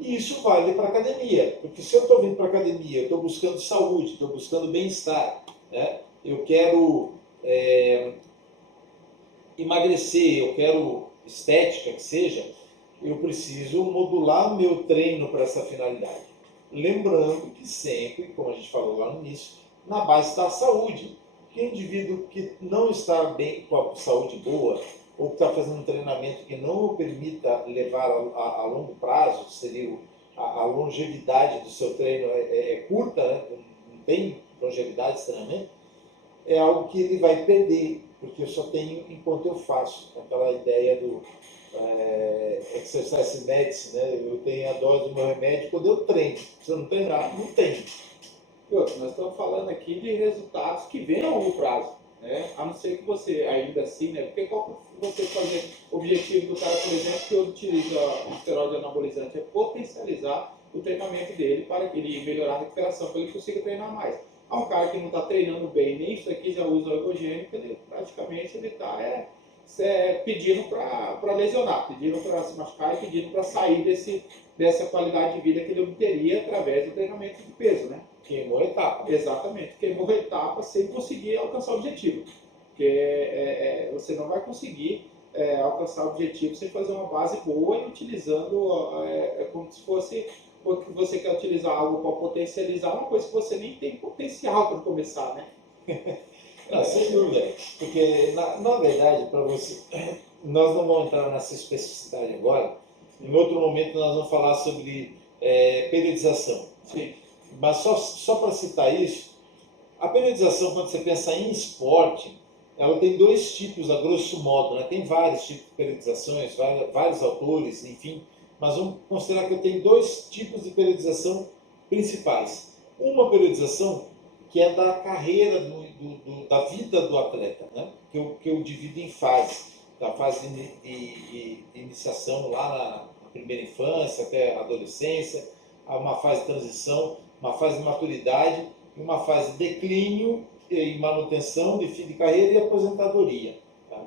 E isso vale para a academia, porque se eu estou vindo para a academia, eu estou buscando saúde, estou buscando bem-estar, né? Eu quero emagrecer, eu quero estética que seja, eu preciso modular o meu treino para essa finalidade. Lembrando que sempre, como a gente falou lá no início, na base da saúde. Que o indivíduo que não está bem com a saúde boa, ou que está fazendo um treinamento que não o permita levar a longo prazo, seria a longevidade do seu treino é curta, né? Não tem longevidade de treinamento, é algo que ele vai perder, porque eu só tenho enquanto eu faço. Aquela ideia do exercise medicine, né? Eu tenho a dose do meu remédio quando eu treino. Se eu não treinar, não tenho. E outro, nós estamos falando aqui de resultados que vêm a longo prazo, né? A não ser que você, ainda assim, né? Porque qual que você fazer o objetivo do cara, por exemplo, que utiliza o esteroide anabolizante, é potencializar o treinamento dele para que ele melhorar a recuperação, para ele consiga treinar mais. Há um cara que não está treinando bem, nem isso aqui já usa o ergogênico, ele praticamente ele está pedindo para lesionar, pedindo para se machucar e pedindo para sair dessa qualidade de vida que ele obteria através do treinamento de peso, né? Queimou a etapa. Exatamente, queimou a etapa sem conseguir alcançar o objetivo. Porque você não vai conseguir alcançar o objetivo sem fazer uma base boa e utilizando como se fosse, porque você quer utilizar algo para potencializar uma coisa que você nem tem potencial para começar, né? Não, sem dúvida, porque na verdade, para você, nós não vamos entrar nessa especificidade agora. Em outro momento nós vamos falar sobre periodização. Sim. Mas só para citar isso, a periodização, quando você pensa em esporte, ela tem dois tipos, a grosso modo, né? Tem vários tipos de periodizações, vários autores, enfim, mas vamos considerar que eu tenho dois tipos de periodização principais. Uma periodização que é da carreira, da vida do atleta, né? que eu divido em fases, da fase de iniciação lá na primeira infância até a adolescência, uma fase de transição, uma fase de maturidade e uma fase de declínio e manutenção de fim de carreira e aposentadoria. Tá?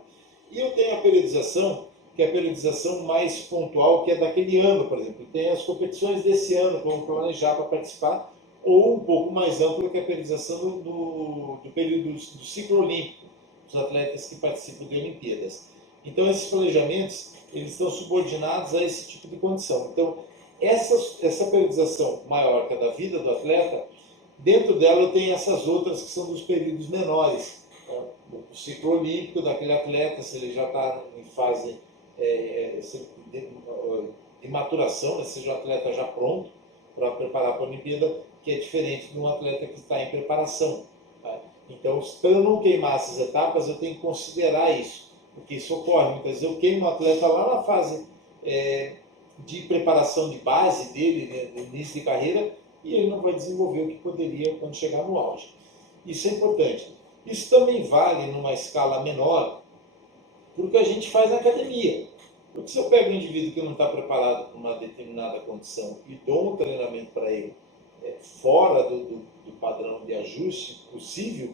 E eu tenho a periodização, que é a periodização mais pontual, que é daquele ano, por exemplo. Tem as competições desse ano, vamos planejar para participar, ou um pouco mais ampla, que é a periodização do período do ciclo olímpico, dos atletas que participam de Olimpíadas. Então, esses planejamentos, eles estão subordinados a esse tipo de condição. Então, essa periodização maior, que é da vida do atleta, dentro dela eu tenho essas outras que são dos períodos menores. Tá? O ciclo olímpico daquele atleta, se ele já está em fase de maturação, né? Seja um atleta já pronto para preparar para a Olimpíada, que é diferente de um atleta que está em preparação. Tá? Então, para eu não queimar essas etapas, eu tenho que considerar isso, porque isso ocorre. Muitas vezes eu queimo o atleta lá na fase de preparação de base dele, né, no início de carreira, e ele não vai desenvolver o que poderia quando chegar no auge. Isso é importante. Isso também vale numa escala menor para o que a gente faz na academia. Porque se eu pego um indivíduo que não está preparado para uma determinada condição e dou um treinamento para ele fora do padrão de ajuste possível,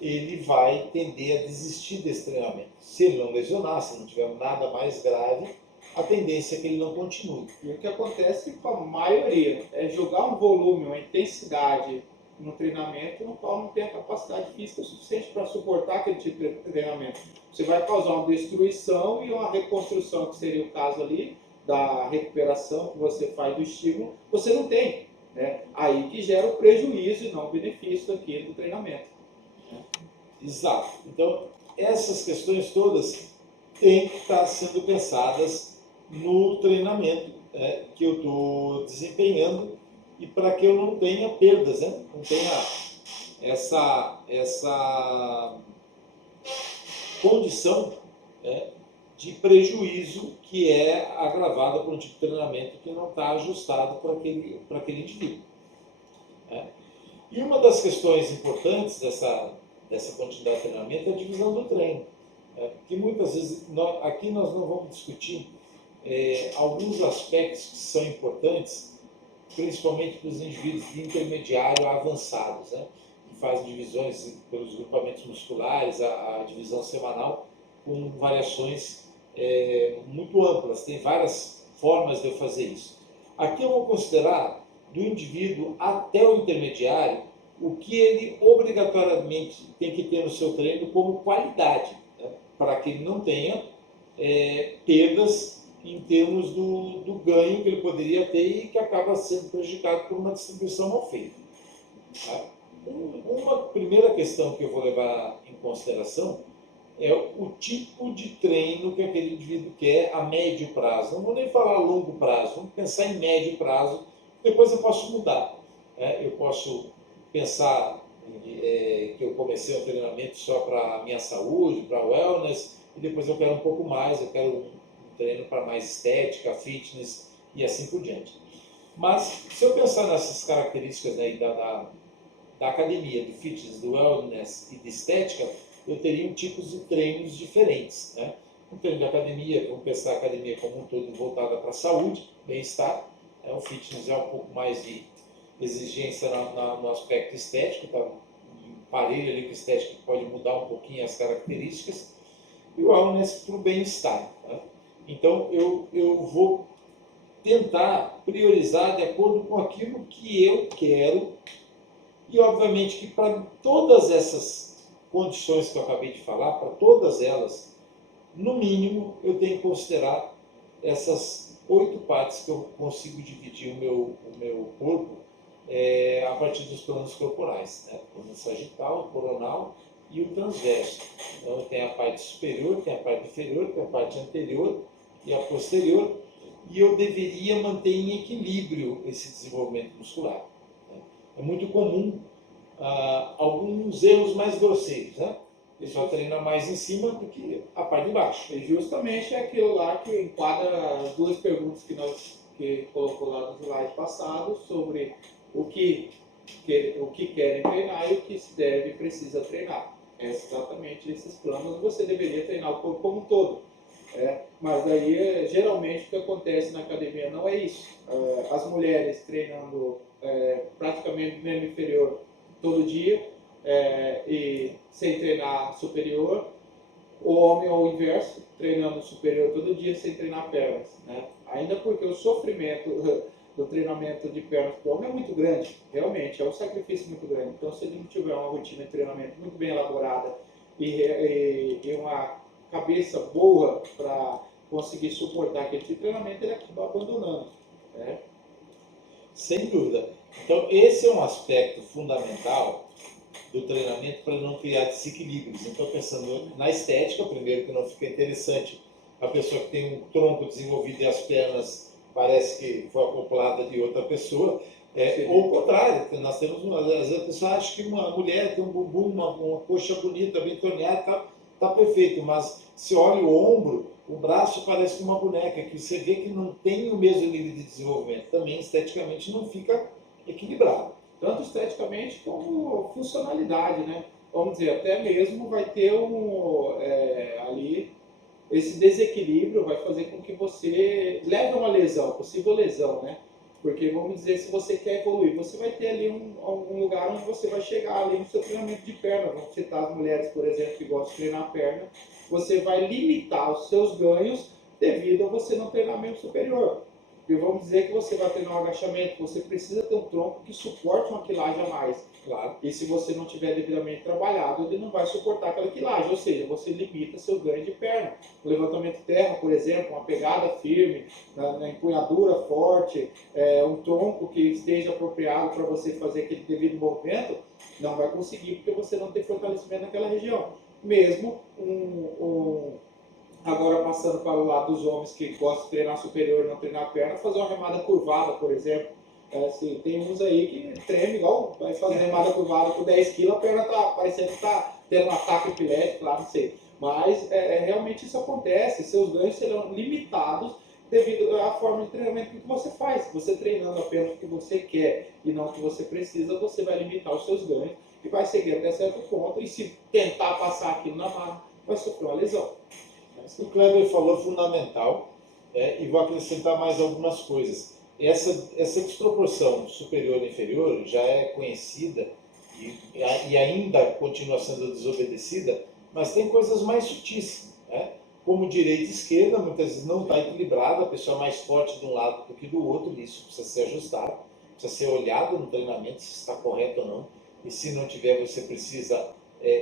ele vai tender a desistir desse treinamento. Se ele não lesionar, se não tiver nada mais grave, a tendência é que ele não continue. E o que acontece com a maioria é jogar um volume, uma intensidade no treinamento no qual não tem a capacidade física suficiente para suportar aquele tipo de treinamento. Você vai causar uma destruição e uma reconstrução, que seria o caso ali da recuperação que você faz do estímulo, você não tem. Né? Aí que gera o prejuízo e não o benefício aqui do treinamento. Exato. Então, essas questões todas têm que estar sendo pensadas no treinamento que eu estou desempenhando e para que eu não tenha perdas, né? Não tenha essa condição de prejuízo que é agravada por um tipo de treinamento que não está ajustado para aquele indivíduo. Né? E uma das questões importantes dessa continuidade de treinamento é a divisão do treino. Porque muitas vezes, aqui nós não vamos discutir alguns aspectos que são importantes, principalmente para os indivíduos de intermediário a avançados, né? Que fazem divisões pelos grupamentos musculares, a divisão semanal, com variações muito amplas. Tem várias formas de eu fazer isso. Aqui eu vou considerar do indivíduo até o intermediário o que ele obrigatoriamente tem que ter no seu treino como qualidade, né? Para que ele não tenha perdas em termos do ganho que ele poderia ter e que acaba sendo prejudicado por uma distribuição mal feita. Tá? Uma primeira questão que eu vou levar em consideração é o tipo de treino que aquele indivíduo quer a médio prazo. Não vou nem falar a longo prazo, vamos pensar em médio prazo, depois eu posso mudar. Eu posso pensar que eu comecei um treinamento só para a minha saúde, para wellness, e depois eu quero um pouco mais, eu quero um treino para mais estética, fitness e assim por diante. Mas se eu pensar nessas características aí da academia, do fitness, do wellness e de estética, eu teria tipos de treinos diferentes. Né? Um treino de academia, vamos pensar a academia como um todo voltada para a saúde, bem-estar. O fitness é um pouco mais de exigência no aspecto estético, tá? Um parelho ali com estética que pode mudar um pouquinho as características. E o wellness para o bem-estar. Tá? Então, eu vou tentar priorizar de acordo com aquilo que eu quero e, obviamente, que para todas essas condições que eu acabei de falar, para todas elas, no mínimo, eu tenho que considerar essas 8 partes que eu consigo dividir o meu corpo a partir dos planos corporais. Né? O plano sagital, o coronal e o transverso. Então, tem a parte superior, tem a parte inferior, tem a parte anterior e a posterior, e eu deveria manter em equilíbrio esse desenvolvimento muscular. Né? É muito comum alguns erros mais grosseiros, né? O pessoal treina mais em cima do que a parte de baixo. E justamente é aquilo lá que enquadra as duas perguntas que colocou lá no slide passado sobre o que querem treinar e o que se deve e precisa treinar. É exatamente esses planos. Você deveria treinar o corpo como um todo. Mas daí, geralmente, o que acontece na academia não é isso. As mulheres treinando praticamente no membro inferior todo dia e sem treinar superior, o homem ao inverso, treinando superior todo dia sem treinar pernas. Né? Ainda porque o sofrimento do treinamento de pernas para o homem é muito grande, realmente, é um sacrifício muito grande. Então, se ele não tiver uma rotina de treinamento muito bem elaborada e uma cabeça boa para conseguir suportar aquele tipo de treinamento, ele acaba abandonando. Né? Sem dúvida. Então, esse é um aspecto fundamental do treinamento para não criar desequilíbrios. Então, pensando na estética, primeiro que não fica interessante a pessoa que tem um tronco desenvolvido e as pernas parece que foi acoplada de outra pessoa, ou o contrário, nós temos às vezes a pessoa acha que uma mulher tem um bumbum, uma coxa bonita, bem torneada, tá perfeito, mas se olha o ombro, o braço parece uma boneca, que você vê que não tem o mesmo nível de desenvolvimento, também esteticamente não fica equilibrado. Tanto esteticamente como funcionalidade, né? Vamos dizer, até mesmo vai ter ali esse desequilíbrio vai fazer com que você leve a uma lesão, possível lesão, né? Porque, vamos dizer, se você quer evoluir, você vai ter ali um lugar onde você vai chegar ali no seu treinamento de perna. Vamos citar as mulheres, por exemplo, que gostam de treinar a perna. Você vai limitar os seus ganhos devido a você não treinamento superior. E vamos dizer que você vai treinar um agachamento, você precisa ter um tronco que suporte uma quilagem a mais. Claro. E se você não tiver devidamente trabalhado, ele não vai suportar aquela quilagem, ou seja, você limita seu ganho de perna. O levantamento de terra, por exemplo, uma pegada firme, na empunhadura forte, um tronco que esteja apropriado para você fazer aquele devido movimento, não vai conseguir porque você não tem fortalecimento naquela região. Mesmo agora passando para o lado dos homens que gostam de treinar superior e não treinar perna, fazer uma remada curvada, por exemplo. Assim, tem uns aí que treme igual, vai fazer remada curvada com 10 kg, a perna tá parecendo que está tendo um ataque epilético, lá, não sei. Mas realmente isso acontece, seus ganhos serão limitados devido à forma de treinamento que você faz. Se você treinando apenas o que você quer e não o que você precisa, você vai limitar os seus ganhos e vai seguir até certo ponto. E se tentar passar aquilo na marra, vai sofrer uma lesão. O Kleber falou fundamental, e vou acrescentar mais algumas coisas. Essa desproporção superior e inferior já é conhecida e ainda continua sendo desobedecida, mas tem coisas mais sutis, né? Como direita e esquerda, muitas vezes não está equilibrada, a pessoa é mais forte de um lado do que do outro, isso precisa ser ajustado, precisa ser olhado no treinamento se está correto ou não, e se não tiver, você precisa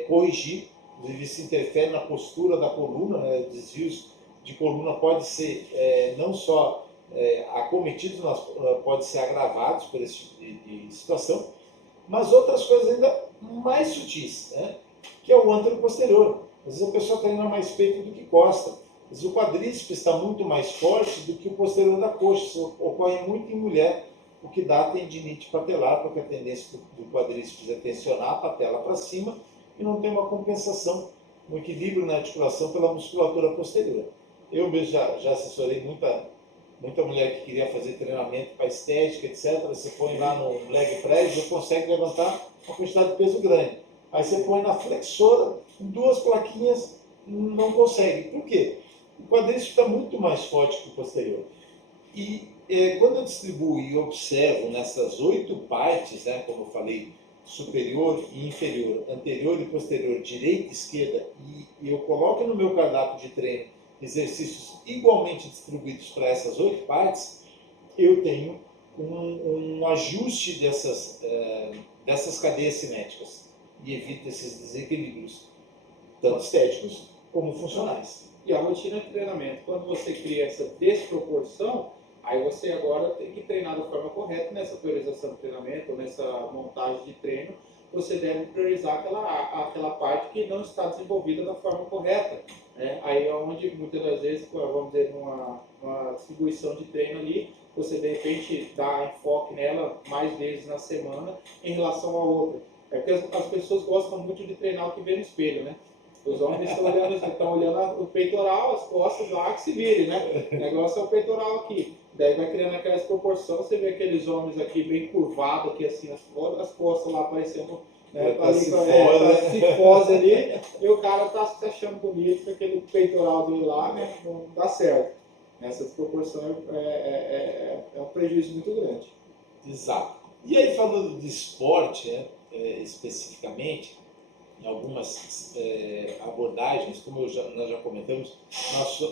corrigir. Inclusive, isso interfere na postura da coluna, né? Desvios de coluna podem ser não só acometidos, mas podem ser agravados por esse tipo de situação, mas outras coisas ainda mais sutis, né? Que é o ântero posterior. Às vezes a pessoa treina mais peito do que costa. Às vezes o quadríceps está muito mais forte do que o posterior da coxa. Isso ocorre muito em mulher, o que dá tendinite patelar, porque a tendência do quadríceps é tensionar a patela para cima e não tem uma compensação, um equilíbrio na articulação pela musculatura posterior. Eu mesmo já assessorei muita mulher que queria fazer treinamento para estética, etc. Você põe lá no leg press, você consegue levantar uma quantidade de peso grande. Aí você põe na flexora, duas plaquinhas, não consegue. Por quê? O quadríceps está muito mais forte que o posterior. E quando eu distribuo e observo nessas 8 partes, né, como eu falei, superior e inferior, anterior e posterior, direita e esquerda, e eu coloco no meu cardápio de treino exercícios igualmente distribuídos para essas 8 partes, eu tenho um ajuste dessas cadeias cinéticas e evito esses desequilíbrios, tanto estéticos como funcionais. E a rotina de treinamento, quando você cria essa desproporção, aí você agora tem que treinar da forma correta nessa priorização do treinamento, ou nessa montagem de treino, você deve priorizar aquela parte que não está desenvolvida da forma correta. Né? Aí é onde muitas das vezes, vamos dizer, numa distribuição de treino ali, você de repente dá enfoque nela mais vezes na semana em relação à outra. É porque as pessoas gostam muito de treinar o que vê no espelho, né? Os homens estão olhando o peitoral, as costas lá, que se vire, né? O negócio é o peitoral aqui. Daí vai criando aquela desproporção, você vê aqueles homens aqui bem curvados, aqui assim, as costas lá parecendo cifose ali, e o cara tá se achando bonito com aquele peitoral dele lá, né? Não dá certo. Essa desproporção é um prejuízo muito grande. Exato. E aí, falando de esporte, né, especificamente, em algumas abordagens, como nós já comentamos,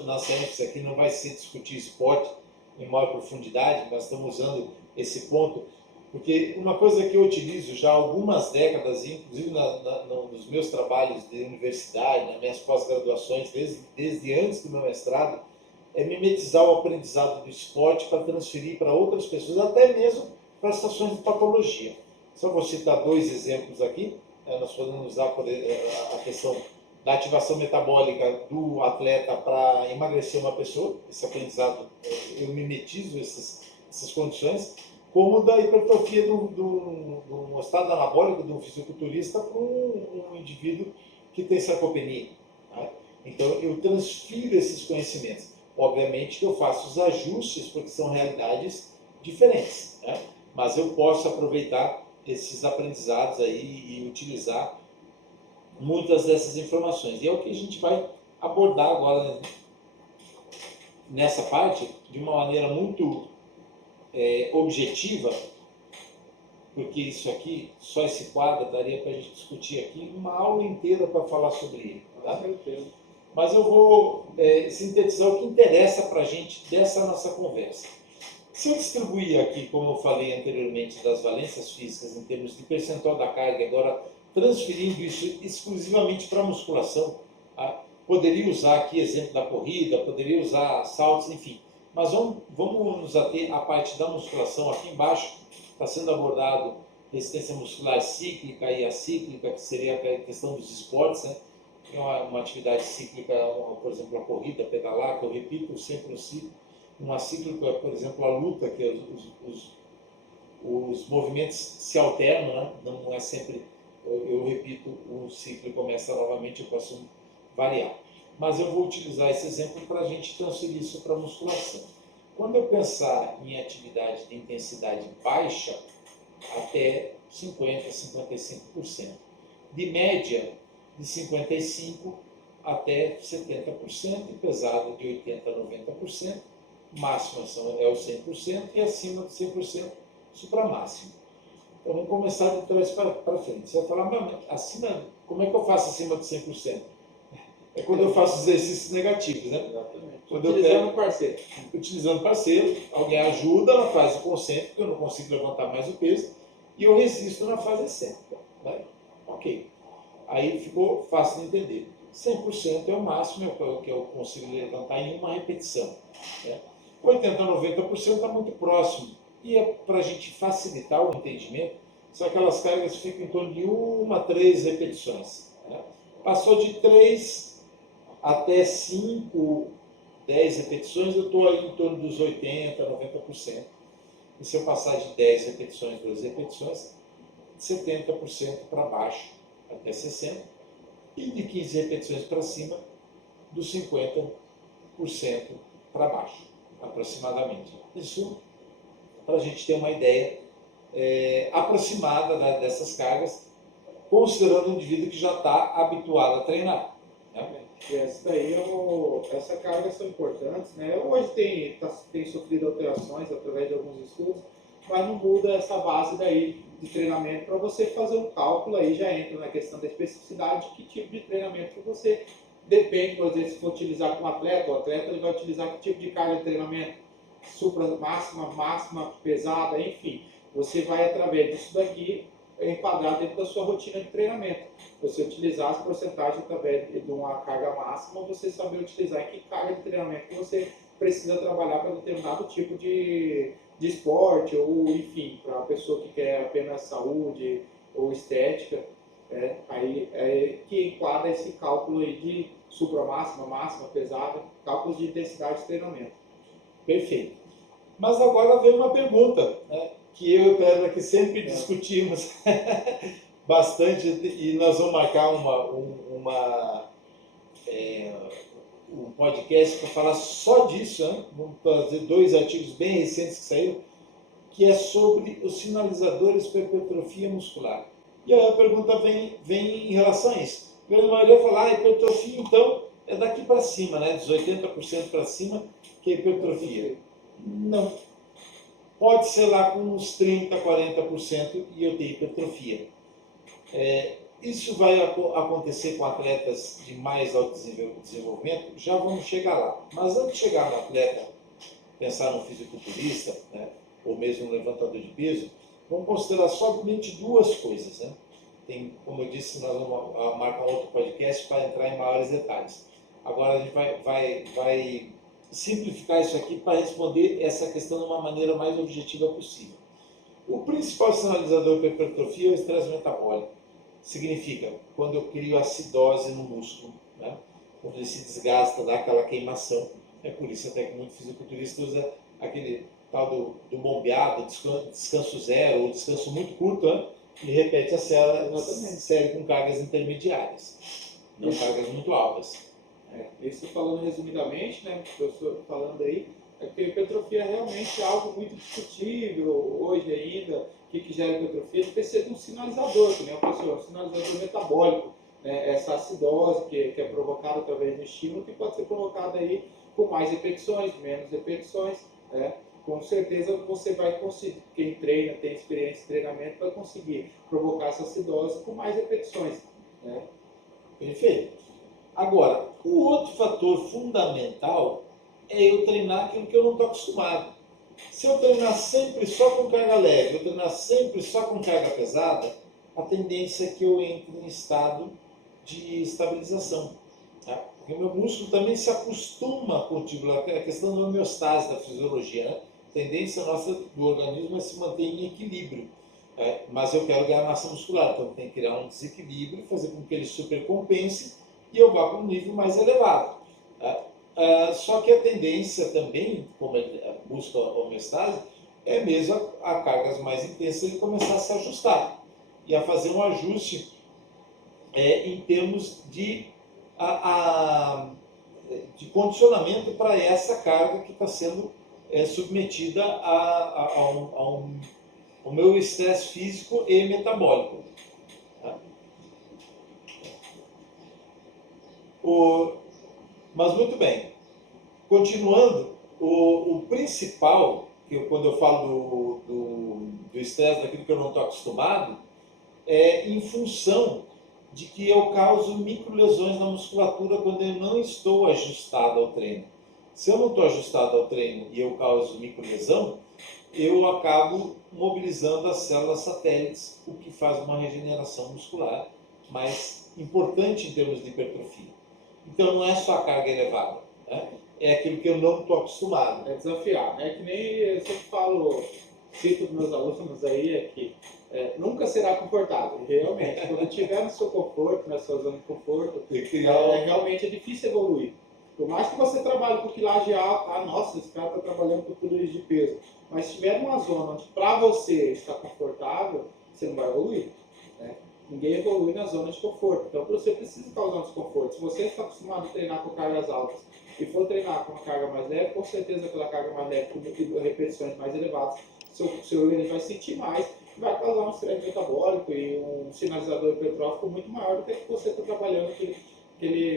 nossa ênfase aqui não vai ser discutir esporte em maior profundidade, nós estamos usando esse ponto, porque uma coisa que eu utilizo já há algumas décadas, inclusive nos meus trabalhos de universidade, nas minhas pós-graduações, desde antes do meu mestrado, é mimetizar o aprendizado do esporte para transferir para outras pessoas, até mesmo para situações de patologia. Só vou citar 2 exemplos aqui. Nós podemos usar a questão da ativação metabólica do atleta para emagrecer uma pessoa. Esse aprendizado, eu mimetizo essas condições, como da hipertrofia do estado anabólico de um fisiculturista para um indivíduo que tem sarcopenia. Né? Então, eu transfiro esses conhecimentos. Obviamente que eu faço os ajustes, porque são realidades diferentes, né? Mas eu posso aproveitar esses aprendizados aí e utilizar muitas dessas informações. E é o que a gente vai abordar agora, né, nessa parte, de uma maneira muito objetiva, porque isso aqui, só esse quadro, daria para a gente discutir aqui uma aula inteira para falar sobre ele. Tá? Com certeza. Mas eu vou sintetizar o que interessa para a gente dessa nossa conversa. Se eu distribuir aqui, como eu falei anteriormente, das valências físicas em termos de percentual da carga, agora transferindo isso exclusivamente para a musculação, tá? Poderia usar aqui exemplo da corrida, poderia usar saltos, enfim. Mas vamos nos ater à parte da musculação. Aqui embaixo está sendo abordado resistência muscular cíclica e acíclica, que seria a questão dos esportes, né? É uma atividade cíclica, por exemplo, a corrida, pedalar, que eu repito sempre o ciclo. Uma cíclica, por exemplo, a luta, que os movimentos se alternam, né? Não é sempre, eu repito, o ciclo começa novamente, eu posso variar. Mas eu vou utilizar esse exemplo para a gente transferir isso para a musculação. Quando eu pensar em atividade de intensidade baixa, até 50%, 55%. De média, de 55% até 70%, e pesado de 80% a 90%. Máxima é o 100% e acima de 100%, supramáximo. Então vamos começar de trás para frente. Você vai falar, mas acima, como é que eu faço acima de 100%? É quando eu faço exercícios negativos, né? Exatamente. Quando Utilizando parceiro. Utilizando parceiro, alguém ajuda na fase concêntrica, eu não consigo levantar mais o peso, e eu resisto na fase excêntrica. Né? Ok. Aí ficou fácil de entender. 100% é o máximo, é o que eu consigo levantar em uma repetição. Né? 80% a 90% está muito próximo. E é para a gente facilitar o entendimento, são aquelas cargas que ficam em torno de 1 a 3 repetições. Né? Passou de 3 até 5, 10 repetições, eu estou aí em torno dos 80%, 90%. E se eu passar de 10 repetições, 12 repetições, 70% para baixo, até 60%. E de 15 repetições para cima, dos 50% para baixo, aproximadamente. Isso para a gente ter uma ideia aproximada dessas cargas, considerando o indivíduo que já está habituado a treinar. Né? E essa carga são importantes, né? Hoje tem sofrido alterações através de alguns estudos, mas não muda essa base daí de treinamento para você fazer um cálculo, aí já entra na questão da especificidade, que tipo de treinamento que você depende, por exemplo, se for utilizar com o atleta ele vai utilizar que tipo de carga de treinamento, supra máxima, máxima, pesada, enfim. Você vai, através disso daqui, enquadrar dentro da sua rotina de treinamento. Você utilizar as porcentagens através de uma carga máxima, você saber utilizar em que carga de treinamento que você precisa trabalhar para determinado tipo de esporte, ou enfim, para a pessoa que quer apenas saúde ou estética, aí é que enquadra esse cálculo aí de supramáxima, máxima, pesada, cálculos de intensidade de treinamento. Perfeito. Mas agora vem uma pergunta, né, que eu e o Pedro aqui sempre discutimos bastante, e nós vamos marcar um podcast para falar só disso, né? Vamos fazer 2 artigos bem recentes que saíram, que é sobre os sinalizadores para hipertrofia muscular. E aí a pergunta vem em relação a isso. A grande maioria fala, hipertrofia então é daqui para cima, né? Dos 80% para cima, que é hipertrofia. Não. Pode ser lá com uns 30%, 40% e eu tenho hipertrofia. Isso vai acontecer com atletas de mais alto desenvolvimento? Já vamos chegar lá. Mas antes de chegar no atleta, pensar no fisiculturista, né, ou mesmo no levantador de peso, vamos considerar somente 2 coisas. Né? Como eu disse, nós vamos marcar outro podcast para entrar em maiores detalhes. Agora a gente vai simplificar isso aqui para responder essa questão de uma maneira mais objetiva possível. O principal sinalizador para hipertrofia é o estresse metabólico. Significa quando eu crio acidose no músculo, né? Quando ele se desgasta, dá aquela queimação. É por isso até que muito fisiculturista usa aquele tal do bombeado, descanso zero ou descanso muito curto, né? E repete a série com cargas intermediárias, não cargas muito altas. Isso falando resumidamente, né, que eu estou falando aí, é que a hipertrofia é realmente algo muito discutível hoje ainda. O que gera hipertrofia? Precisa de um sinalizador, que nem um sinalizador metabólico, né? Essa acidose que é provocada através do estímulo, que pode ser provocada aí com mais repetições, menos repetições, né? Com certeza você vai conseguir, quem treina, tem experiência em treinamento, vai conseguir provocar essa acidose com mais repetições, né? Perfeito. Agora, o outro fator fundamental é eu treinar aquilo que eu não estou acostumado. Se eu treinar sempre só com carga leve, eu treinar sempre só com carga pesada, a tendência é que eu entre em estado de estabilização. Tá? Porque o meu músculo também se acostuma contigo, a questão da homeostase, da fisiologia. Né? A tendência nossa do organismo é se manter em equilíbrio. Mas eu quero ganhar massa muscular, então tem que criar um desequilíbrio, fazer com que ele supercompense e eu vá para um nível mais elevado. Tá? Só que a tendência também, como ele busca a homeostase, é mesmo a cargas mais intensas ele começar a se ajustar e a fazer um ajuste em termos de condicionamento para essa carga que está sendo submetida ao meu estresse físico e metabólico. Tá? Mas muito bem, continuando, o principal, quando eu falo do estresse, daquilo que eu não estou acostumado, é em função de que eu causo microlesões na musculatura quando eu não estou ajustado ao treino. Se eu não estou ajustado ao treino e eu causo microlesão, eu acabo mobilizando as células satélites, o que faz uma regeneração muscular mais importante em termos de hipertrofia. Então não é só a carga elevada, né? É aquilo que eu não estou acostumado. É desafiar, né? Que nem eu sempre falo, cito para meus alunos aí, é que nunca será confortável. Realmente, quando estiver no seu conforto, na sua zona de conforto, realmente é difícil evoluir. Por mais que você trabalhe com quilagem alta, nossa, esse cara está trabalhando com tudo isso de peso. Mas se estiver numa zona onde para você está confortável, você não vai evoluir. Né? Ninguém evolui na zona de conforto. Então você precisa causar um desconforto. Se você está acostumado a treinar com cargas altas e for treinar com uma carga mais leve, com certeza aquela carga mais leve, com repetições mais elevadas, seu organismo vai sentir mais e vai causar um estresse metabólico e um sinalizador hipertrófico muito maior do que você está trabalhando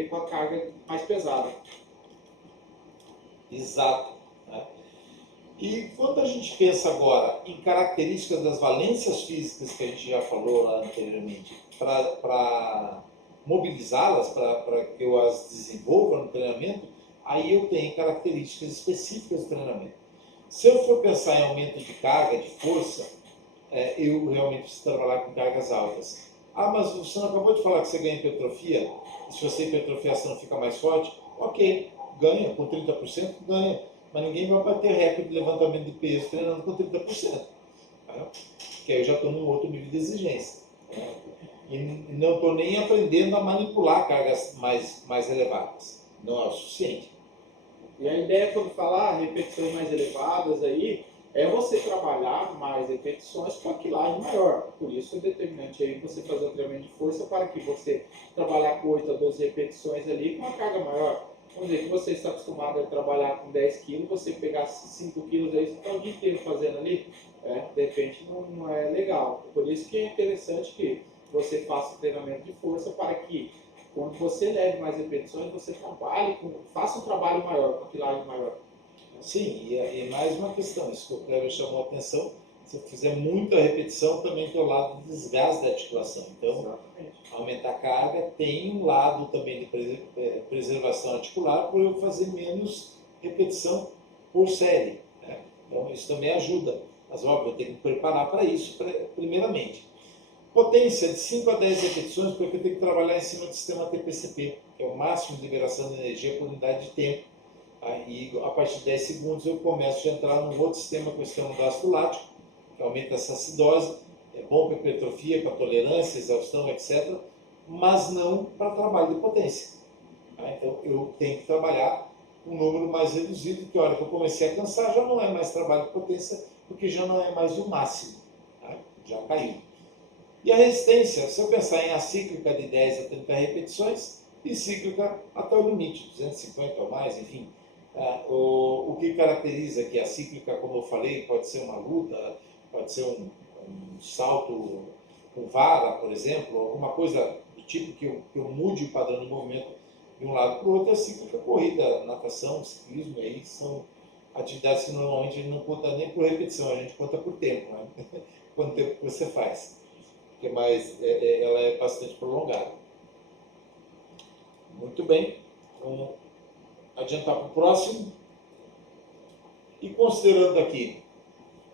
com a carga mais pesada. Exato. Né? E quando a gente pensa agora em características das valências físicas que a gente já falou lá anteriormente, para mobilizá-las, para que eu as desenvolva no treinamento, aí eu tenho características específicas do treinamento. Se eu for pensar em aumento de carga, de força, eu realmente preciso trabalhar com cargas altas. Ah, mas você não acabou de falar que você ganha hipertrofia? E se você hipertrofiar, você não fica mais forte? Ok, ganha, com 30% ganha. Mas ninguém vai bater recorde de levantamento de peso treinando com 30%. Tá? Que aí eu já estou num outro nível de exigência. Tá? E não estou nem aprendendo a manipular cargas mais elevadas. Não é o suficiente. E a ideia, quando falar repetições mais elevadas aí, é você trabalhar mais repetições com a quilagem maior. Por isso é determinante aí você fazer um treinamento de força para que você trabalhar com 8 a 12 repetições ali com uma carga maior. Vamos dizer que você está acostumado a trabalhar com 10 quilos, você pegar 5 quilos aí, você está o dia inteiro fazendo ali, de repente não é legal. Por isso que é interessante que você faça treinamento de força para que quando você leve mais repetições, você faça um trabalho maior, uma quilagem maior. Sim, e mais uma questão, isso que o Cleber chamou a atenção, se eu fizer muita repetição, também tem o lado do desgaste da articulação. Então, Exatamente. aumentar a carga tem um lado também de preservação articular, por eu fazer menos repetição por série. Né? Então, isso também ajuda. Mas, óbvio, eu tenho que preparar para isso, primeiramente. Potência de 5 a 10 repetições, porque eu tenho que trabalhar em cima do sistema TPCP, que é o máximo de liberação de energia por unidade de tempo. E a partir de 10 segundos eu começo a entrar num outro sistema, que é o sistema gasolático, que aumenta essa acidose, é bom para hipertrofia, para tolerância, exaustão, etc., mas não para trabalho de potência. Então eu tenho que trabalhar um número mais reduzido, que a hora que eu comecei a cansar já não é mais trabalho de potência, porque já não é mais o máximo, já caiu. E a resistência, se eu pensar em acíclica de 10 a 30 repetições, e cíclica até o limite, 250 ou mais, enfim. O que caracteriza que a cíclica, como eu falei, pode ser uma luta, pode ser um salto com vara, por exemplo, alguma coisa do tipo que eu mude o padrão de movimento de um lado para o outro, assim que a corrida, natação, ciclismo, aí são atividades que normalmente a gente não conta nem por repetição, a gente conta por tempo, né? Quanto tempo que você faz, porque ela é bastante prolongada. Muito bem, vamos adiantar para o próximo. E considerando aqui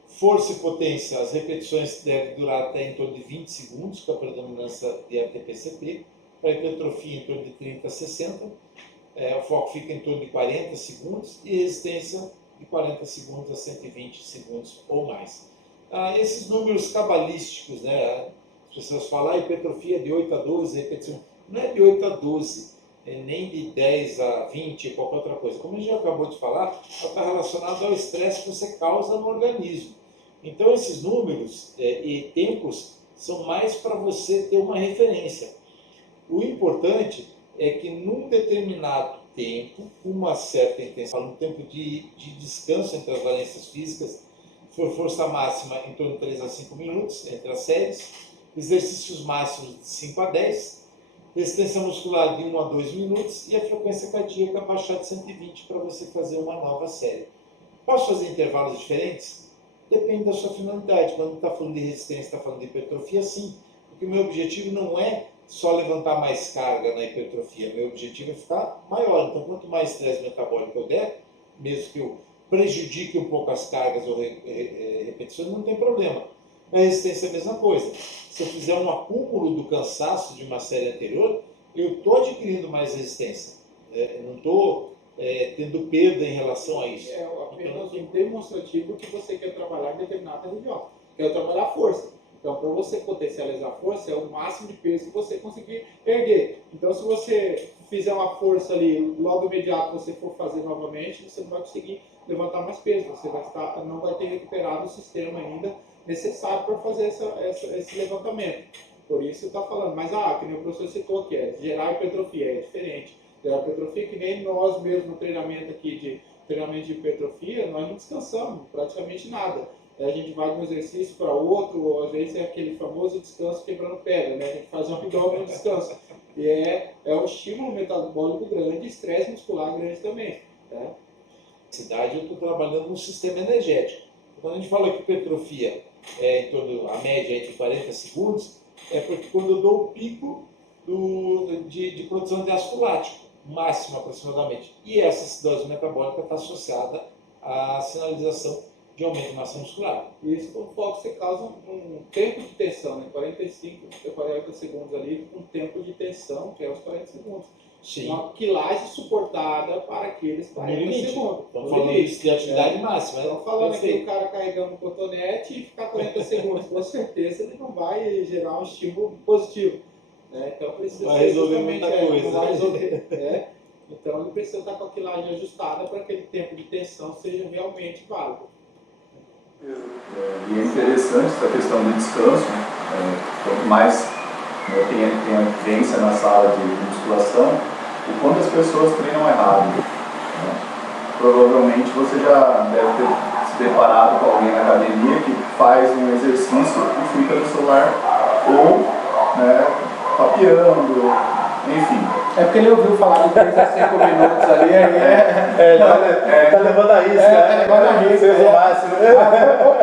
força e potência, as repetições devem durar até em torno de 20 segundos, com a predominância de ATP-CP. Para a hipertrofia, em torno de 30 a 60. O foco fica em torno de 40 segundos e resistência de 40 segundos a 120 segundos ou mais. Esses números cabalísticos, né? As pessoas falam, hipertrofia de 8 a 12, repetição. Não é de 8 a 12, nem de 10 a 20, qualquer outra coisa. Como a gente já acabou de falar, ela está relacionada ao estresse que você causa no organismo. Então, esses números e tempos são mais para você ter uma referência. O importante é que num determinado tempo, uma certa intensidade, um tempo de descanso entre as valências físicas, for força máxima em torno de 3 a 5 minutos entre as séries, exercícios máximos de 5 a 10, resistência muscular de 1 a 2 minutos e a frequência cardíaca baixar de 120 para você fazer uma nova série. Posso fazer intervalos diferentes? Depende da sua finalidade. Quando está falando de resistência, está falando de hipertrofia, sim. Porque o meu objetivo não é só levantar mais carga na hipertrofia. Meu objetivo é ficar maior. Então, quanto mais estresse metabólico eu der, mesmo que eu prejudique um pouco as cargas ou repetições, não tem problema. Na resistência é a mesma coisa. Se eu fizer um acúmulo do cansaço de uma série anterior, eu estou adquirindo mais resistência. Não estou tendo perda em relação a isso. É apenas um demonstrativo que você quer trabalhar em determinada região. Quer trabalhar força. Então, para você potencializar a força, é o máximo de peso que você conseguir erguer. Então, se você fizer uma força ali, logo imediato você for fazer novamente, você não vai conseguir levantar mais peso. Você não vai ter recuperado o sistema ainda necessário para fazer esse levantamento. Por isso está falando. Mas, que nem o professor citou aqui, gerar hipertrofia é diferente. Gerar hipertrofia, que nem nós mesmos no treinamento aqui de treinamento de hipertrofia, nós não descansamos praticamente nada. A gente vai de um exercício para outro, ou às vezes é aquele famoso descanso quebrando pedra, né? A gente faz um abdômen no descanso. E é um estímulo metabólico grande, estresse muscular grande também. Né? Eu estou trabalhando no sistema energético. Quando a gente fala que hipertrofia é em torno, a média entre 40 segundos, é porque quando eu dou o pico de produção de ácido lático, máximo aproximadamente. E essa acidose metabólica está associada à sinalização de aumento de massa muscular. E isso por foco você causa um tempo de tensão, né? 45 a 40 segundos ali, um tempo de tensão, que é os 40 segundos. Sim. Uma quilagem suportada para aqueles 40 segundos. Estamos falando de atividade máxima. Estamos falando aqui o cara carregando um cotonete e ficar 40 segundos. Com certeza ele não vai gerar um estímulo positivo. Né? Então precisa vai resolver muita coisa. Não vai resolver, né? Então ele precisa estar com a quilagem ajustada para que aquele tempo de tensão seja realmente válido. E é interessante essa questão do descanso, quanto mais tem a vivência na sala de musculação, o quanto as pessoas treinam errado. Provavelmente você já deve ter se deparado com alguém na academia que faz um exercício e fica no celular ou papeando, enfim. É porque ele ouviu falar de 3 a 5 minutos ali, tá levando a risca. Tá levando a risca.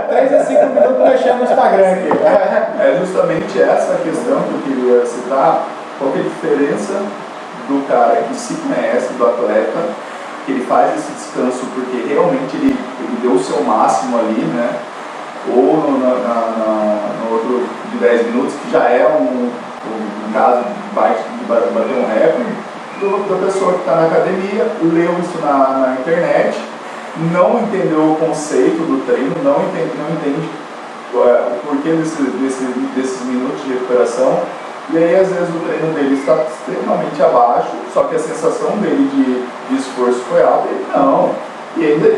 3 a 5 minutos mexendo no Instagram aqui. É justamente essa questão que eu queria citar. Qual que é a diferença do cara que se conhece, do atleta, que ele faz esse descanso porque realmente ele deu o seu máximo ali, né? Ou no outro de 10 minutos, que já é um caso de bater um recorde, da pessoa que está na academia, leu isso na internet, não entendeu o conceito do treino, não entende o porquê desses minutos de recuperação, e aí às vezes o treino dele está extremamente abaixo, só que a sensação dele de esforço foi alta, e não. E ainda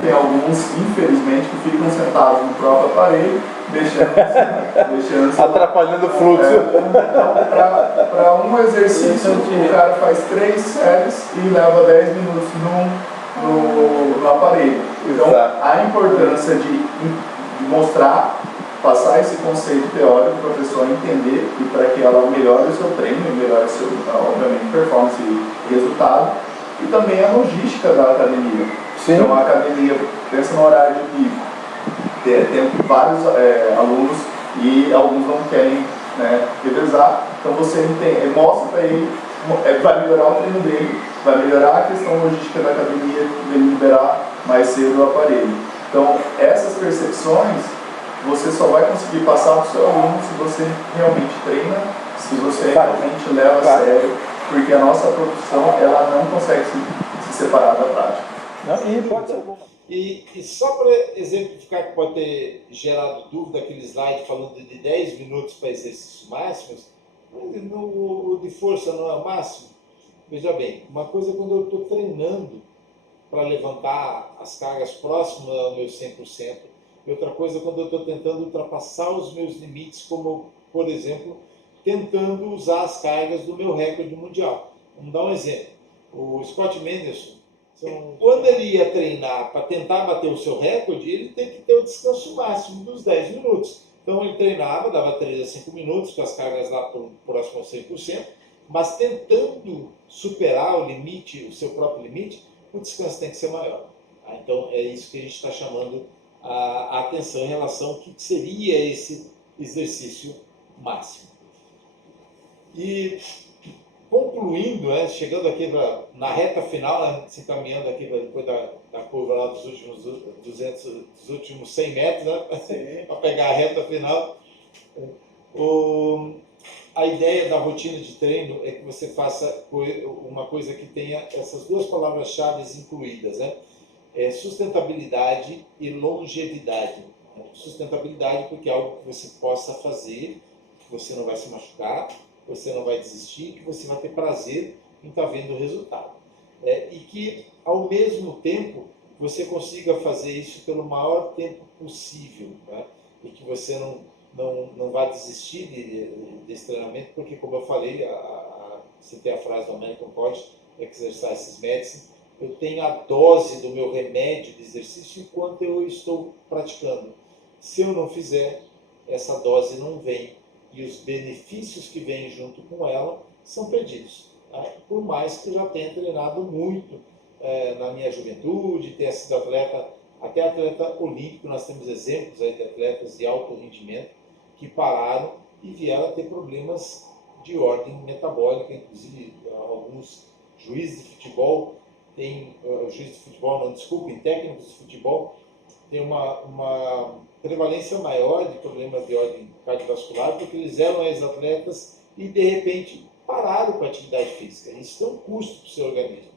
tem alguns, infelizmente, que ficam sentados no próprio aparelho, deixando atrapalhando o fluxo. Para um exercício, o cara faz 3 séries e leva 10 minutos no aparelho. Então, a importância de mostrar, passar esse conceito teórico para a pessoa entender e para que ela melhore o seu treino, melhore a sua, obviamente, performance e resultado. E também a logística da academia. Sim. Então a academia, pensa no horário de pico, tem vários alunos e alguns não querem, né, revezar, então você mostra para ele, vai melhorar o treino dele, vai melhorar a questão logística da academia, dele liberar mais cedo o aparelho. Então essas percepções você só vai conseguir passar para o seu aluno se você realmente treina, se você realmente leva a sério, porque a nossa profissão ela não consegue se separar da prática. Não, e pode ser alguma. E só para exemplificar que pode ter gerado dúvida, aquele slide falando de 10 minutos para exercícios máximos, o de força não é o máximo? Veja bem, uma coisa é quando eu estou treinando para levantar as cargas próximas ao meu 100%, e outra coisa é quando eu estou tentando ultrapassar os meus limites, como, por exemplo, tentando usar as cargas do meu recorde mundial. Vamos dar um exemplo. O Scott Mendelson, quando ele ia treinar para tentar bater o seu recorde, ele tem que ter o descanso máximo dos 10 minutos. Então ele treinava, dava 3 a 5 minutos, com as cargas lá próximo ao 100%, mas tentando superar o limite, o seu próprio limite, o descanso tem que ser maior. Então é isso que a gente está chamando a atenção em relação ao que seria esse exercício máximo. E concluindo, chegando aqui na reta final, se encaminhando aqui depois da curva lá dos últimos 200, dos últimos 100 metros, para pegar a reta final, a ideia da rotina de treino é que você faça uma coisa que tenha essas duas palavras-chave incluídas, sustentabilidade e longevidade. Sustentabilidade porque é algo que você possa fazer, que você não vai se machucar, você não vai desistir, que você vai ter prazer em estar vendo o resultado. E que, ao mesmo tempo, você consiga fazer isso pelo maior tempo possível, e que você não vá desistir desse treinamento, porque, como eu falei, citei a frase do American College Exercise Medicine, eu tenho a dose do meu remédio de exercício enquanto eu estou praticando. Se eu não fizer, essa dose não vem. E os benefícios que vêm junto com ela são perdidos. Por mais que eu já tenha treinado muito na minha juventude, tenha sido até atleta olímpico, nós temos exemplos aí de atletas de alto rendimento que pararam e vieram a ter problemas de ordem metabólica, inclusive alguns juízes de futebol técnicos de futebol têm uma prevalência maior de problemas de ordem cardiovascular, porque eles eram ex-atletas e, de repente, pararam com a atividade física. Isso tem um custo para o seu organismo.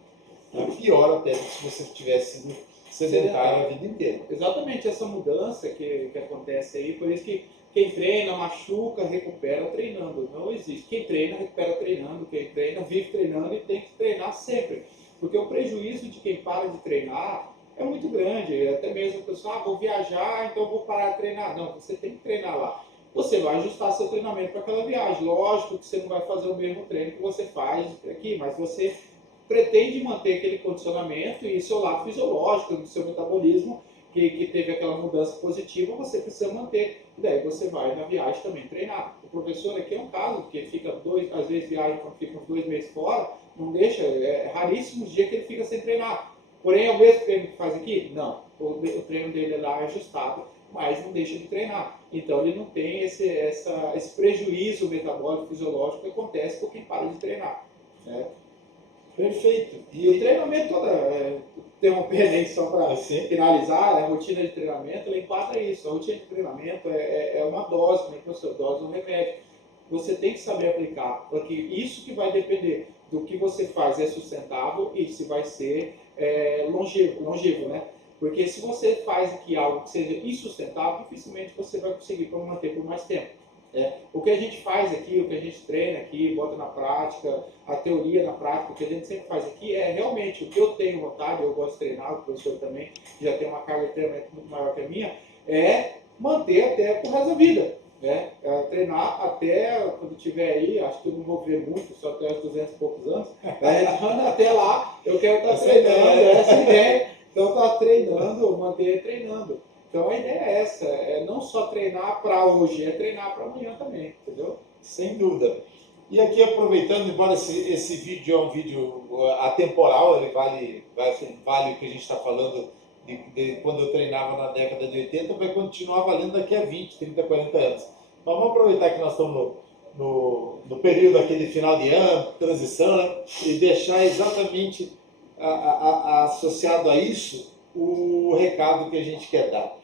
Pior até do que se você tivesse sido sedentário a vida inteira. Exatamente essa mudança que acontece aí, por isso que quem treina, machuca, recupera treinando. Não existe. Quem treina, recupera treinando. Quem treina, vive treinando e tem que treinar sempre. Porque o prejuízo de quem para de treinar é muito grande. Até mesmo a pessoa, vou viajar, então vou parar de treinar. Não, você tem que treinar lá. Você vai ajustar seu treinamento para aquela viagem. Lógico que você não vai fazer o mesmo treino que você faz aqui, mas você pretende manter aquele condicionamento e seu lado fisiológico, do seu metabolismo, que teve aquela mudança positiva, você precisa manter. E daí você vai na viagem também treinar. O professor aqui é um caso, que fica às vezes viaja quando fica uns 2 meses fora, não deixa, é raríssimos dias que ele fica sem treinar. Porém, é o mesmo treino que faz aqui? Não. O treino dele lá é ajustado, mas não deixa de treinar. Então ele não tem esse prejuízo metabólico, fisiológico que acontece por quem para de treinar. Perfeito. E o treinamento tem uma pena só para finalizar, a rotina de treinamento, ela enquadra isso. A rotina de treinamento é uma dose, como é que você dose um remédio. Você tem que saber aplicar, porque isso que vai depender do que você faz é sustentável e se vai ser longevo, né? Porque se você faz aqui algo que seja insustentável, dificilmente você vai conseguir manter por mais tempo. O que a gente faz aqui, o que a gente treina aqui, bota na prática, a teoria na prática, o que a gente sempre faz aqui é realmente o que eu tenho vontade, eu gosto de treinar, o professor também, que já tem uma carga de treinamento muito maior que a minha, é manter até pro resto da vida. Treinar até quando tiver aí, acho que eu não vou ver muito, só até os 200 e poucos anos, até lá eu quero estar treinando, essa ideia, então estar treinando, manter treinando. Então a ideia é essa, não só treinar para hoje, é treinar para amanhã também, entendeu? Sem dúvida. E aqui aproveitando, embora esse vídeo é um vídeo atemporal, ele vale o que a gente está falando de quando eu treinava na década de 80, vai continuar valendo daqui a 20, 30, 40 anos. Mas vamos aproveitar que nós estamos no período aqui de final de ano, transição, né? E deixar exatamente associado a isso o recado que a gente quer dar.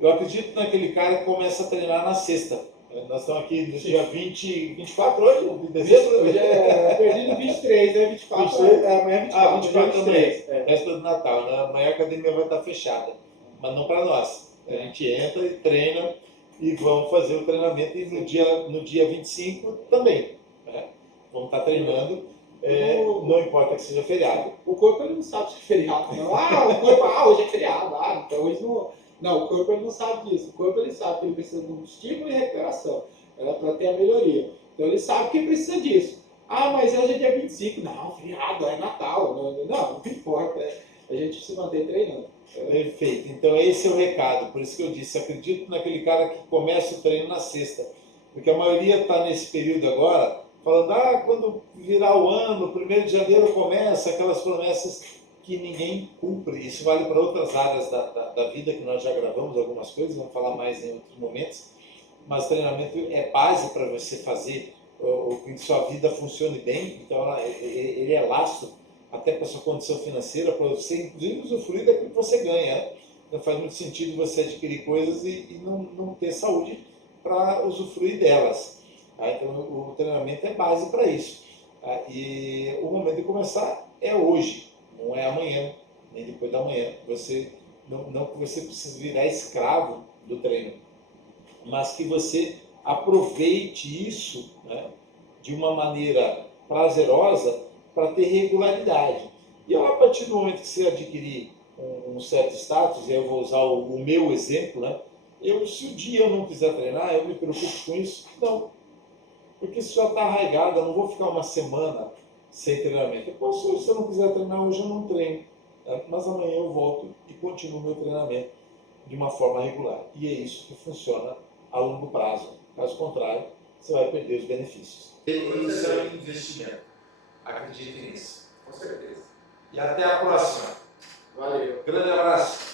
Eu acredito naquele cara que começa a treinar na sexta. Nós estamos aqui no dia 24 hoje, de dezembro. Hoje é perdido 23, né? 24, amanhã é 24. 24 também. 23. Véspera do Natal, né? Amanhã a academia vai estar fechada. Mas não para nós. A gente entra e treina e vamos fazer o treinamento. E no dia 25 também. Né? Vamos estar treinando. Não importa que seja feriado. O corpo ele não sabe se é feriado, não. O corpo, hoje é feriado. Então hoje não. Não, o corpo ele não sabe disso. O corpo ele sabe que ele precisa de um estímulo e recuperação para ter a melhoria. Então ele sabe que precisa disso. Mas hoje é dia 25. Não, feriado, é Natal. Não importa. A gente se mantém treinando. Perfeito. Então esse é o recado. Por isso que eu disse, acredito naquele cara que começa o treino na sexta. Porque a maioria está nesse período agora, falando, quando virar o ano, 1º de janeiro começa, aquelas promessas que ninguém cumpre. Isso vale para outras áreas da vida, que nós já gravamos algumas coisas, vamos falar mais em outros momentos. Mas treinamento é base para você fazer que sua vida funcione bem. Então ele é laço até para sua condição financeira, para você inclusive usufruir daquilo que você ganha. Não faz muito sentido você adquirir coisas e não ter saúde para usufruir delas. Então o treinamento é base para isso. E o momento de começar é hoje. Não é amanhã, nem depois da manhã. Não que você precise virar escravo do treino, mas que você aproveite isso, né, de uma maneira prazerosa para ter regularidade. E a partir do momento que você adquirir um certo status, e eu vou usar o meu exemplo, né, se o dia eu não quiser treinar, eu me preocupo com isso? Não. Porque isso já está arraigado, eu não vou ficar uma semana sem treinamento. Se eu não quiser treinar hoje, eu não treino. Mas amanhã eu volto e continuo meu treinamento de uma forma regular. E é isso que funciona a longo prazo. Caso contrário, você vai perder os benefícios. Isso é um investimento. Acredite nisso. Com certeza. E até a próxima. Valeu. Grande abraço.